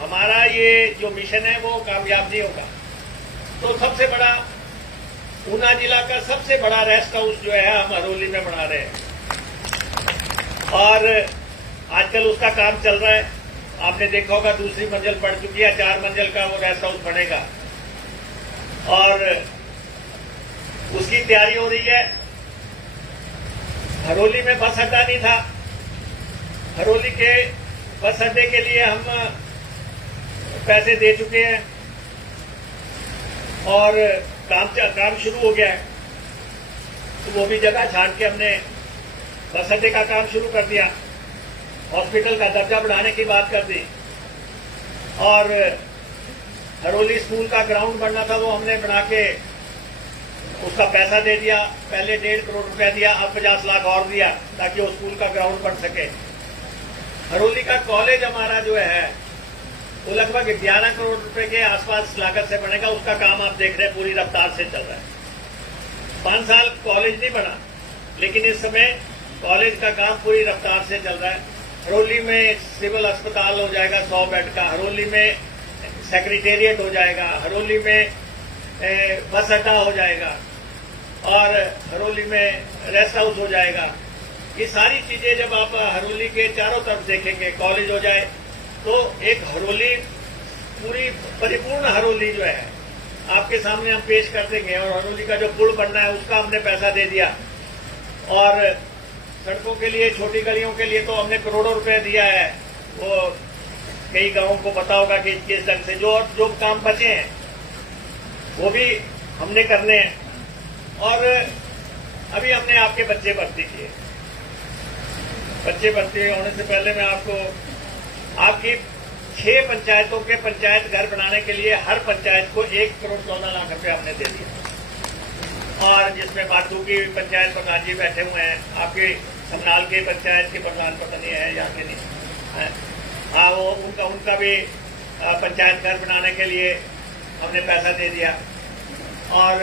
हमारा ये जो मिशन है वो कामयाब नहीं होगा। तो सबसे बड़ा ऊना जिला का सबसे बड़ा रेस्ट हाउस जो है हम हरोली में बना रहे हैं और आजकल उसका काम चल रहा है। आपने देखा होगा दूसरी मंजिल बढ़ चुकी है, 4 मंजिल का वो रेस्ट हाउस बनेगा और उसकी तैयारी हो रही है। हरोली में बस अड्डा नहीं था, हरोली के बस अड्डे के लिए हम पैसे दे चुके हैं और काम शुरू हो गया है। तो वो भी जगह छांट के हमने बस अड्डे का काम शुरू कर दिया, हॉस्पिटल का दर्जा बढ़ाने की बात कर दी और हरोली स्कूल का ग्राउंड बनना था वो हमने बना के उसका पैसा दे दिया। पहले 1.5 करोड़ रुपया दिया, अब 50 लाख और दिया ताकि वो स्कूल का ग्राउंड बन सके। हरोली का कॉलेज हमारा जो है वो लगभग 11 करोड़ रुपए के आसपास लागत से बनेगा। उसका काम आप देख रहे हैं पूरी रफ्तार से चल रहा है। 5 साल कॉलेज नहीं बना लेकिन इस समय कॉलेज का काम पूरी रफ्तार से चल रहा है। हरोली में सिविल अस्पताल हो जाएगा 100 बेड का, हरोली में सेक्रेटेरिएट हो जाएगा, हरोली में बस अड्डा हो जाएगा और हरोली में रेस्ट हाउस हो जाएगा। ये सारी चीजें जब आप हरोली के चारों तरफ देखेंगे, कॉलेज हो जाए, तो एक हरोली पूरी परिपूर्ण हरोली जो है आपके सामने हम पेश कर देंगे। और हरोली का जो पुल बनना है उसका हमने पैसा दे दिया और सड़कों के लिए, छोटी गलियों के लिए तो हमने करोड़ों रुपए दिया है। वो कई गांवों को पता होगा कि किस ढंग से जो काम बचे हैं वो भी हमने करने हैं। और अभी हमने आपके बच्चे भर्ती किए। बच्चे भर्ती होने से पहले मैं आपकी 6 पंचायतों के पंचायत घर बनाने के लिए हर पंचायत को 1 करोड़ 14 लाख रुपए हमने दे दिया। और जिसमें बाथू की पंचायत प्रधान जी बैठे हुए हैं, आपके समनाल के पंचायत के प्रधान पता नहीं है यहाँ के नहीं, हाँ वो उनका भी पंचायत घर बनाने के लिए हमने पैसा दे दिया। और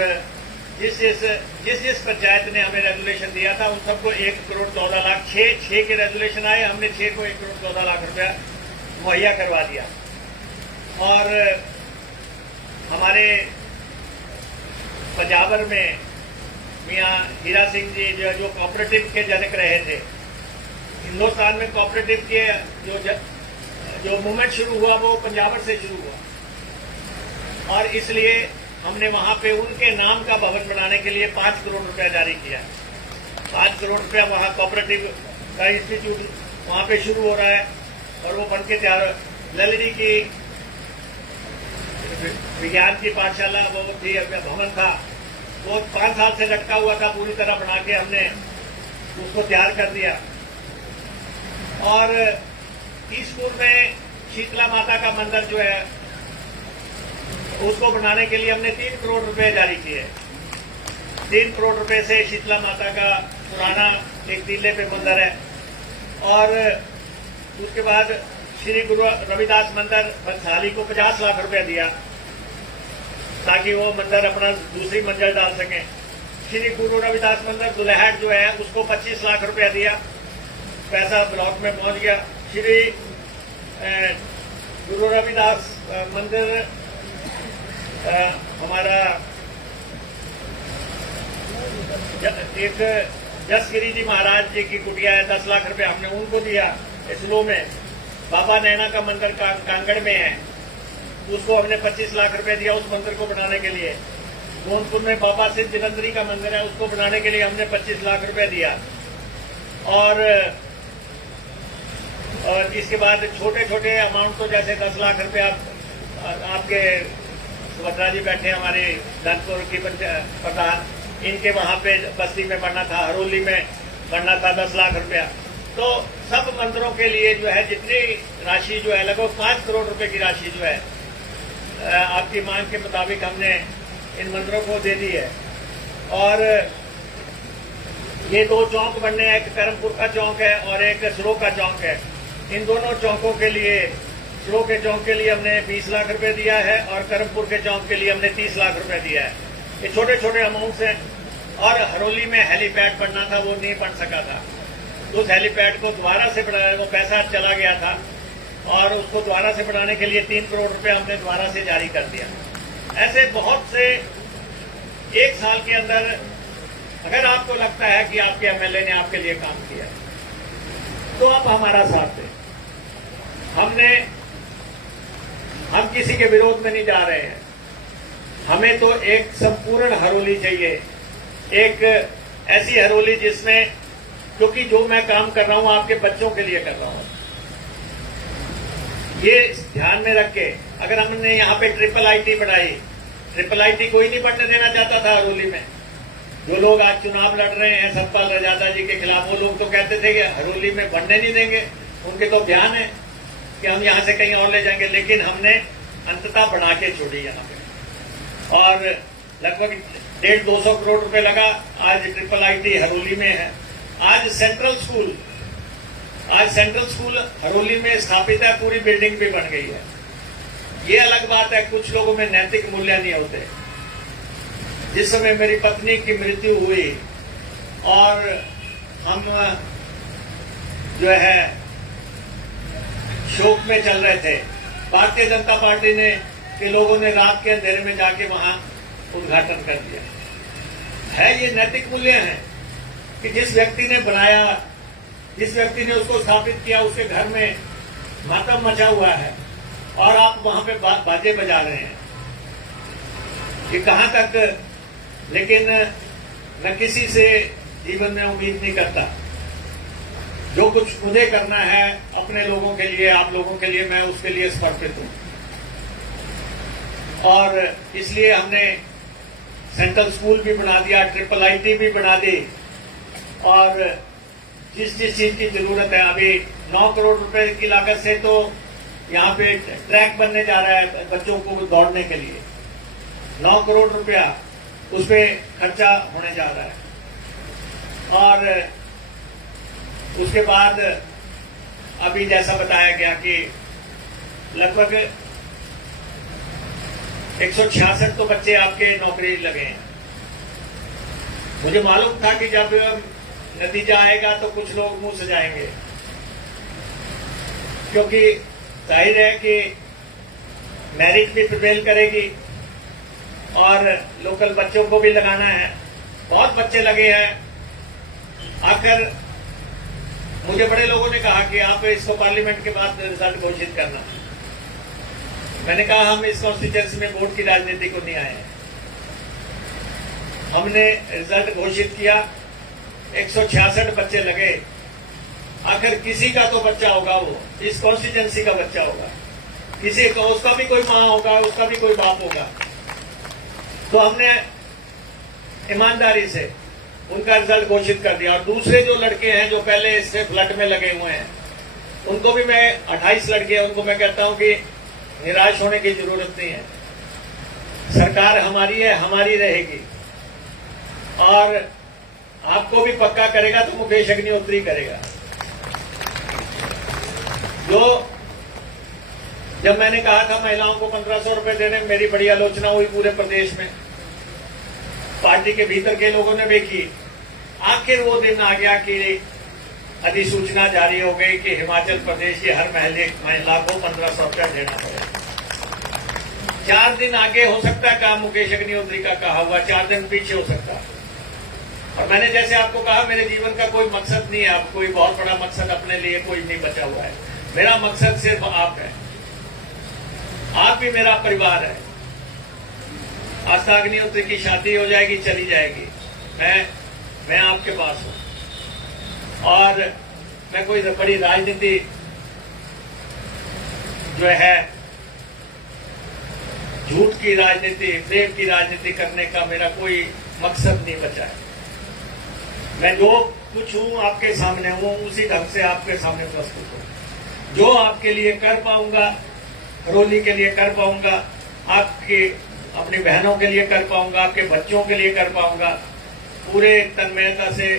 जिस पंचायत ने हमें रेजुलेशन दिया था उन सबको 1 करोड़ 14 लाख 6 के रेजुलेशन आए, हमने 6 को 1 करोड़ 14 लाख रुपया मुहैया करवा दिया। और हमारे पंजाबर में मियाँ हीरा सिंह जी जो कोऑपरेटिव के जनक रहे थे, हिंदुस्तान में कोऑपरेटिव के जो मूवमेंट शुरू हुआ वो पंजाबर से शुरू हुआ और इसलिए हमने वहां पे उनके नाम का भवन बनाने के लिए 5 करोड़ रुपया जारी किया। 5 करोड़ रुपया वहां कोऑपरेटिव का इंस्टीट्यूट वहां पे शुरू हो रहा है और वो बन के तैयार। ललित की विज्ञान की पाठशाला वो भी भवन था, वो 5 साल से लटका हुआ था, पूरी तरह बना के हमने उसको तैयार कर दिया। और स्कूल में शीतला माता का मंदिर जो है उसको बनाने के लिए हमने 3 करोड़ रुपए जारी किए। 3 करोड़ रुपए से शीतला माता का पुराना एक टीले पे मंदिर है। और उसके बाद श्री गुरु रविदास मंदिर बंसाली को 50 लाख रुपया दिया ताकि वो मंदिर अपना दूसरी मंजिल डाल सकें। श्री गुरु रविदास मंदिर दुल्हट जो है उसको 25 लाख रुपया दिया, पैसा ब्लॉक में पहुंच गया। श्री गुरु रविदास मंदिर हमारा एक जसगिरी जी महाराज जी की कुटिया है, 10 लाख रुपया हमने उनको दिया। स्लो में बाबा नैना का मंदिर कांगड़ में है, उसको हमने 25 लाख रुपए दिया उस मंदिर को बनाने के लिए। गोंदपुर में बाबा सिद्ध जलंधरी का मंदिर है, उसको बनाने के लिए हमने 25 लाख रुपए दिया। और इसके बाद छोटे छोटे अमाउंट तो जैसे 10 लाख रुपया आपके सुभद्रा जी बैठे हमारे धनपुर की प्रधान, इनके वहां पे बस्ती में बनना था, हरोली में बनना था 10 लाख रुपया। तो सब मंदिरों के लिए जो है जितनी राशि जो है लगभग 5 करोड़ रुपए की राशि जो है आपकी मांग के मुताबिक हमने इन मंदिरों को दे दी है। और ये 2 चौक बनने हैं, एक करमपुर का चौक है और एक सरो का चौक है। इन दोनों चौकों के लिए, सरो के चौक के लिए हमने 20 लाख रुपए दिया है और करमपुर के चौक के लिए हमने 30 लाख रुपए दिया है। ये छोटे छोटे अमाउंट्स हैं। और हरोली में हेलीपैड बनना था, वो नहीं बन सका था। उस हेलीपैड को दोबारा से बनाया, वो पैसा चला गया था और उसको दोबारा से बनाने के लिए 3 करोड़ रुपए हमने दोबारा से जारी कर दिया। ऐसे बहुत से एक साल के अंदर अगर आपको लगता है कि आपके एमएलए ने आपके लिए काम किया तो आप हमारा साथ दें। हम किसी के विरोध में नहीं जा रहे हैं। हमें तो एक संपूर्ण हरोली चाहिए, एक ऐसी हरोली जिसमें, क्योंकि जो मैं काम कर रहा हूं आपके बच्चों के लिए कर रहा हूं, ये ध्यान में रख के अगर हमने यहाँ पे ट्रिपल आईटी बढ़ाई, ट्रिपल आईटी कोई नहीं बढ़ने देना चाहता था हरोली में। जो लोग आज चुनाव लड़ रहे हैं सतपाल रजादा जी के खिलाफ, वो लोग तो कहते थे कि हरोली में बढ़ने नहीं देंगे, उनके तो बयान है कि हम यहां से कहीं और ले जाएंगे। लेकिन हमने अंततः बढ़ा के छोड़ी यहाँ पे और लगभग 150-200 करोड़ रुपए लगा। आज ट्रिपल आईटी हरोली में है। आज सेंट्रल स्कूल हरोली में स्थापित है, पूरी बिल्डिंग भी बन गई है। ये अलग बात है, कुछ लोगों में नैतिक मूल्य नहीं होते। जिस समय मेरी पत्नी की मृत्यु हुई और हम जो है शोक में चल रहे थे, भारतीय जनता पार्टी ने के लोगों ने रात के अंधेरे में जाके वहां उद्घाटन कर दिया है। ये नैतिक मूल्य हैं कि जिस व्यक्ति ने बनाया, जिस व्यक्ति ने उसको स्थापित किया, उसके घर में मातम मचा हुआ है और आप वहां पे बाजे बजा रहे हैं। ये कहां तक? लेकिन मैं किसी से जीवन में उम्मीद नहीं करता। जो कुछ मुझे करना है अपने लोगों के लिए, आप लोगों के लिए, मैं उसके लिए समर्पित हूं। और इसलिए हमने सेंट्रल स्कूल भी बना दिया, ट्रिपल आईटी भी बना दी और जिस चीज की जरूरत है, अभी 9 करोड़ रुपए की लागत से तो यहाँ पे ट्रैक बनने जा रहा है बच्चों को दौड़ने के लिए। 9 करोड़ रुपया उसमें खर्चा होने जा रहा है। और उसके बाद अभी जैसा बताया गया कि लगभग 166 तो बच्चे आपके नौकरी लगे हैं। मुझे मालूम था कि जब नतीजा आएगा तो कुछ लोग मुंह सजाएंगे, क्योंकि जाहिर है कि मेरिट भी प्रिवेल करेगी और लोकल बच्चों को भी लगाना है। बहुत बच्चे लगे हैं। आकर मुझे बड़े लोगों ने कहा कि आप इसको पार्लियामेंट के बाद रिजल्ट घोषित करना। मैंने कहा हम इस कॉन्स्टिट्यूएंसी में वोट की राजनीति को नहीं आए हैं। हमने रिजल्ट घोषित किया, 166 बच्चे लगे। आखिर किसी का तो बच्चा होगा, वो इस कॉन्स्टिट्यूएंसी का बच्चा होगा, किसी का, उसका भी कोई माँ होगा, उसका भी कोई बाप होगा। तो हमने ईमानदारी से उनका रिजल्ट घोषित कर दिया। और दूसरे जो लड़के हैं जो पहले इससे फ्लड में लगे हुए हैं, उनको भी मैं 28 लड़के हैं, उनको मैं कहता हूं कि निराश होने की जरूरत नहीं है। सरकार हमारी है, हमारी रहेगी। और आपको भी पक्का करेगा तो मुकेश अग्निहोत्री करेगा। जो जब मैंने कहा था महिलाओं को 1500 रुपए देने में, मेरी बड़ी आलोचना हुई पूरे प्रदेश में, पार्टी के भीतर के लोगों ने भी की। आखिर वो दिन आ गया कि अधिसूचना जारी हो गई कि हिमाचल प्रदेश की हर महिला को 1500 रुपया देना पड़ेगा। 4 दिन आगे हो सकता है काम मुकेश अग्निहोत्री का कहा हुआ, 4 दिन पीछे हो सकता है। और मैंने जैसे आपको कहा, मेरे जीवन का कोई मकसद नहीं है, अब कोई बहुत बड़ा मकसद अपने लिए कोई नहीं बचा हुआ है। मेरा मकसद सिर्फ आप है, आप भी मेरा परिवार है। आस्था अग्निहोत्री की शादी हो जाएगी, चली जाएगी, मैं आपके पास हूं। और मैं कोई बड़ी राजनीति जो है, झूठ की राजनीति, प्रेम की राजनीति करने का मेरा कोई मकसद नहीं बचा है। मैं जो कुछ हूं आपके सामने हूं, उसी ढंग से आपके सामने प्रस्तुत हूं। जो आपके लिए कर पाऊंगा, हरोली के लिए कर पाऊंगा, आपके अपनी बहनों के लिए कर पाऊंगा, आपके बच्चों के लिए कर पाऊंगा, पूरे तन्मयता से।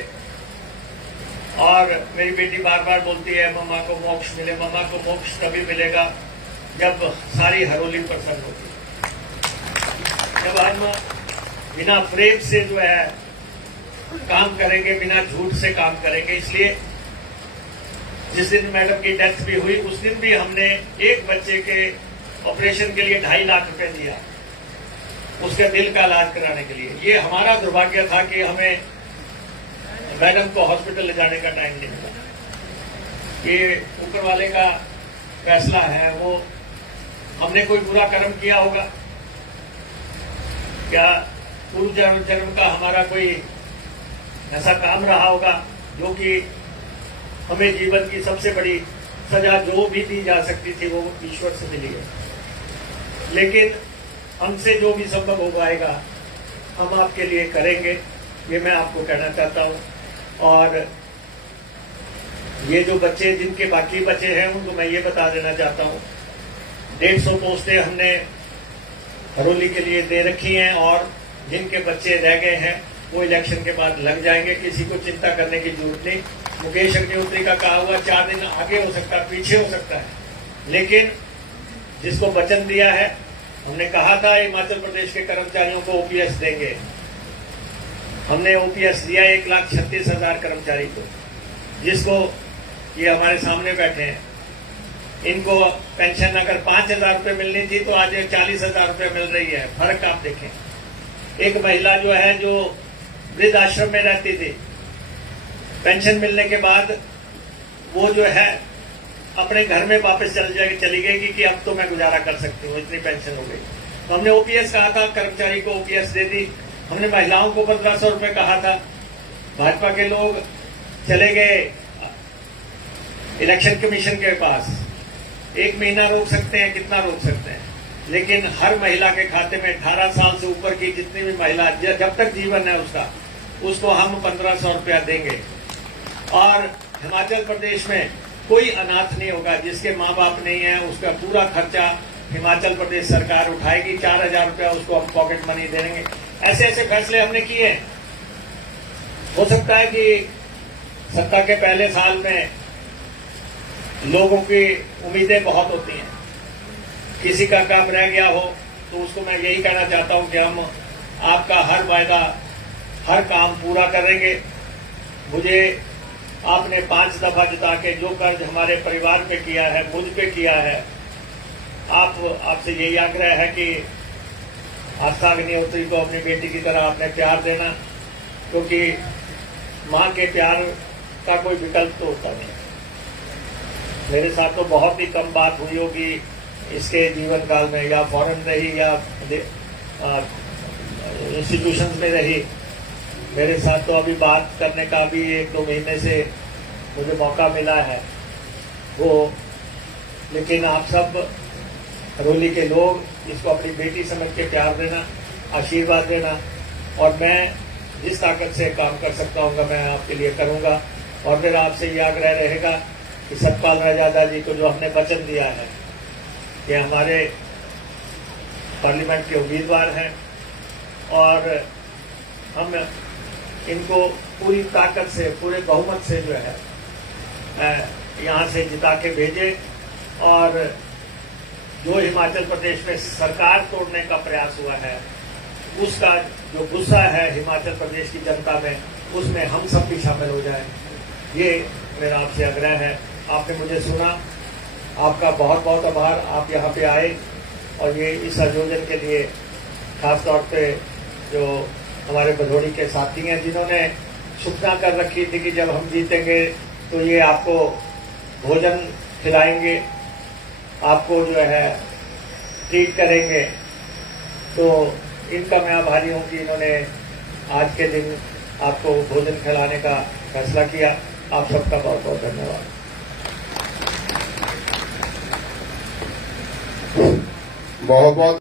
और मेरी बेटी बार बार बोलती है मम्मा को मोक्ष मिले। मम्मा को मोक्ष तभी मिलेगा जब सारी हरोली प्रसन्न होगी, जब हम बिना प्रेम से जो है काम करेंगे, बिना झूठ से काम करेंगे। इसलिए जिस दिन मैडम की डेथ भी हुई, उस दिन भी हमने एक बच्चे के ऑपरेशन के लिए 2.5 लाख रुपए दिया, उसके दिल का इलाज कराने के लिए। ये हमारा दुर्भाग्य था कि हमें मैडम को हॉस्पिटल ले जाने का टाइम नहीं मिला। ये ऊपर वाले का फैसला है। वो हमने कोई बुरा कर्म किया होगा क्या? पूर्व जन्म का हमारा कोई ऐसा काम रहा होगा जो कि हमें जीवन की सबसे बड़ी सजा जो भी दी जा सकती थी वो ईश्वर से मिली है। लेकिन हमसे जो भी संभव हो पाएगा हम आपके लिए करेंगे, ये मैं आपको कहना चाहता हूं। और ये जो बच्चे जिनके बाकी बचे हैं उनको मैं ये बता देना चाहता हूं, 150 पोस्टें हमने हरोली के लिए दे रखी हैं। और जिनके बच्चे रह गए हैं वो इलेक्शन के बाद लग जाएंगे, किसी को चिंता करने की जरूरत नहीं। मुकेश अग्निहोत्री का कहा हुआ 4 दिन आगे हो सकता है, पीछे हो सकता है, लेकिन जिसको वचन दिया है, हमने कहा था हिमाचल प्रदेश के कर्मचारियों को ओपीएस देंगे। हमने ओपीएस दिया 1,36,000 कर्मचारी को, जिसको ये हमारे सामने बैठे हैं। इनको पेंशन अगर 5,000 रुपये मिलनी थी तो आज 40,000 रुपये मिल रही है। फर्क आप देखें। एक महिला जो है, जो वृद्ध आश्रम में रहती थी, पेंशन मिलने के बाद वो जो है अपने घर में वापस चली गई कि अब तो मैं गुजारा कर सकती हूँ, इतनी पेंशन हो गई। तो हमने ओपीएस कहा था, कर्मचारी को ओपीएस दे दी। हमने महिलाओं को 1500 रुपये कहा था। भाजपा के लोग चले गए इलेक्शन कमीशन के पास। 1 महीना रोक सकते हैं, कितना रोक सकते हैं, लेकिन हर महिला के खाते में 18 साल से ऊपर की जितनी भी महिला जब तक जीवन है उसको हम 1500 रुपया देंगे। और हिमाचल प्रदेश में कोई अनाथ नहीं होगा जिसके माँ बाप नहीं है, उसका पूरा खर्चा हिमाचल प्रदेश सरकार उठाएगी। 4,000 रुपया उसको हम पॉकेट मनी देंगे। ऐसे ऐसे फैसले हमने किए। हो सकता है कि सत्ता के पहले साल में लोगों की उम्मीदें बहुत होती हैं, किसी का काम रह गया हो, तो उसको मैं यही कहना चाहता हूं कि हम आपका हर वायदा, हर काम पूरा करेंगे। मुझे आपने 5 दफा जिता के जो कर्ज हमारे परिवार पे किया है, मुझ पे किया है, आपसे यही आग्रह है कि आस्था अग्निहोत्री को अपनी बेटी की तरह आपने प्यार देना, क्योंकि मां के प्यार का कोई विकल्प तो होता नहीं। मेरे साथ तो बहुत ही कम बात हुई होगी इसके जीवन काल में, या फॉरेन रही या इंस्टीट्यूशंस में रही, मेरे साथ तो अभी बात करने का भी 1-2 महीने से मुझे मौका मिला है वो, लेकिन आप सब हरोली के लोग इसको अपनी बेटी समझ के प्यार देना, आशीर्वाद देना, और मैं जिस ताकत से काम कर सकता हूँ मैं आपके लिए करूँगा। और फिर आपसे ये आग्रह रहेगा कि सतपाल रायजादा जी को जो हमने वचन दिया है, ये हमारे पार्लियामेंट के उम्मीदवार हैं और हम इनको पूरी ताकत से, पूरे बहुमत से जो है यहाँ से जिता के भेजे, और जो हिमाचल प्रदेश में सरकार तोड़ने का प्रयास हुआ है उसका जो गुस्सा है हिमाचल प्रदेश की जनता में, उसमें हम सब भी शामिल हो जाएं। ये मेरा आपसे आग्रह है। आपने मुझे सुना, आपका बहुत बहुत आभार। आप यहाँ पे आए और ये इस आयोजन के लिए खास तौर पे जो हमारे भदोड़ी के साथी हैं जिन्होंने सूचना कर रखी थी कि जब हम जीतेंगे तो ये आपको भोजन खिलाएंगे, आपको जो है ट्रीट करेंगे, तो इनका मैं आभारी हूँ कि इन्होंने आज के दिन आपको भोजन खिलाने का फैसला किया। आप सबका बहुत बहुत धन्यवाद। बहुत बहुत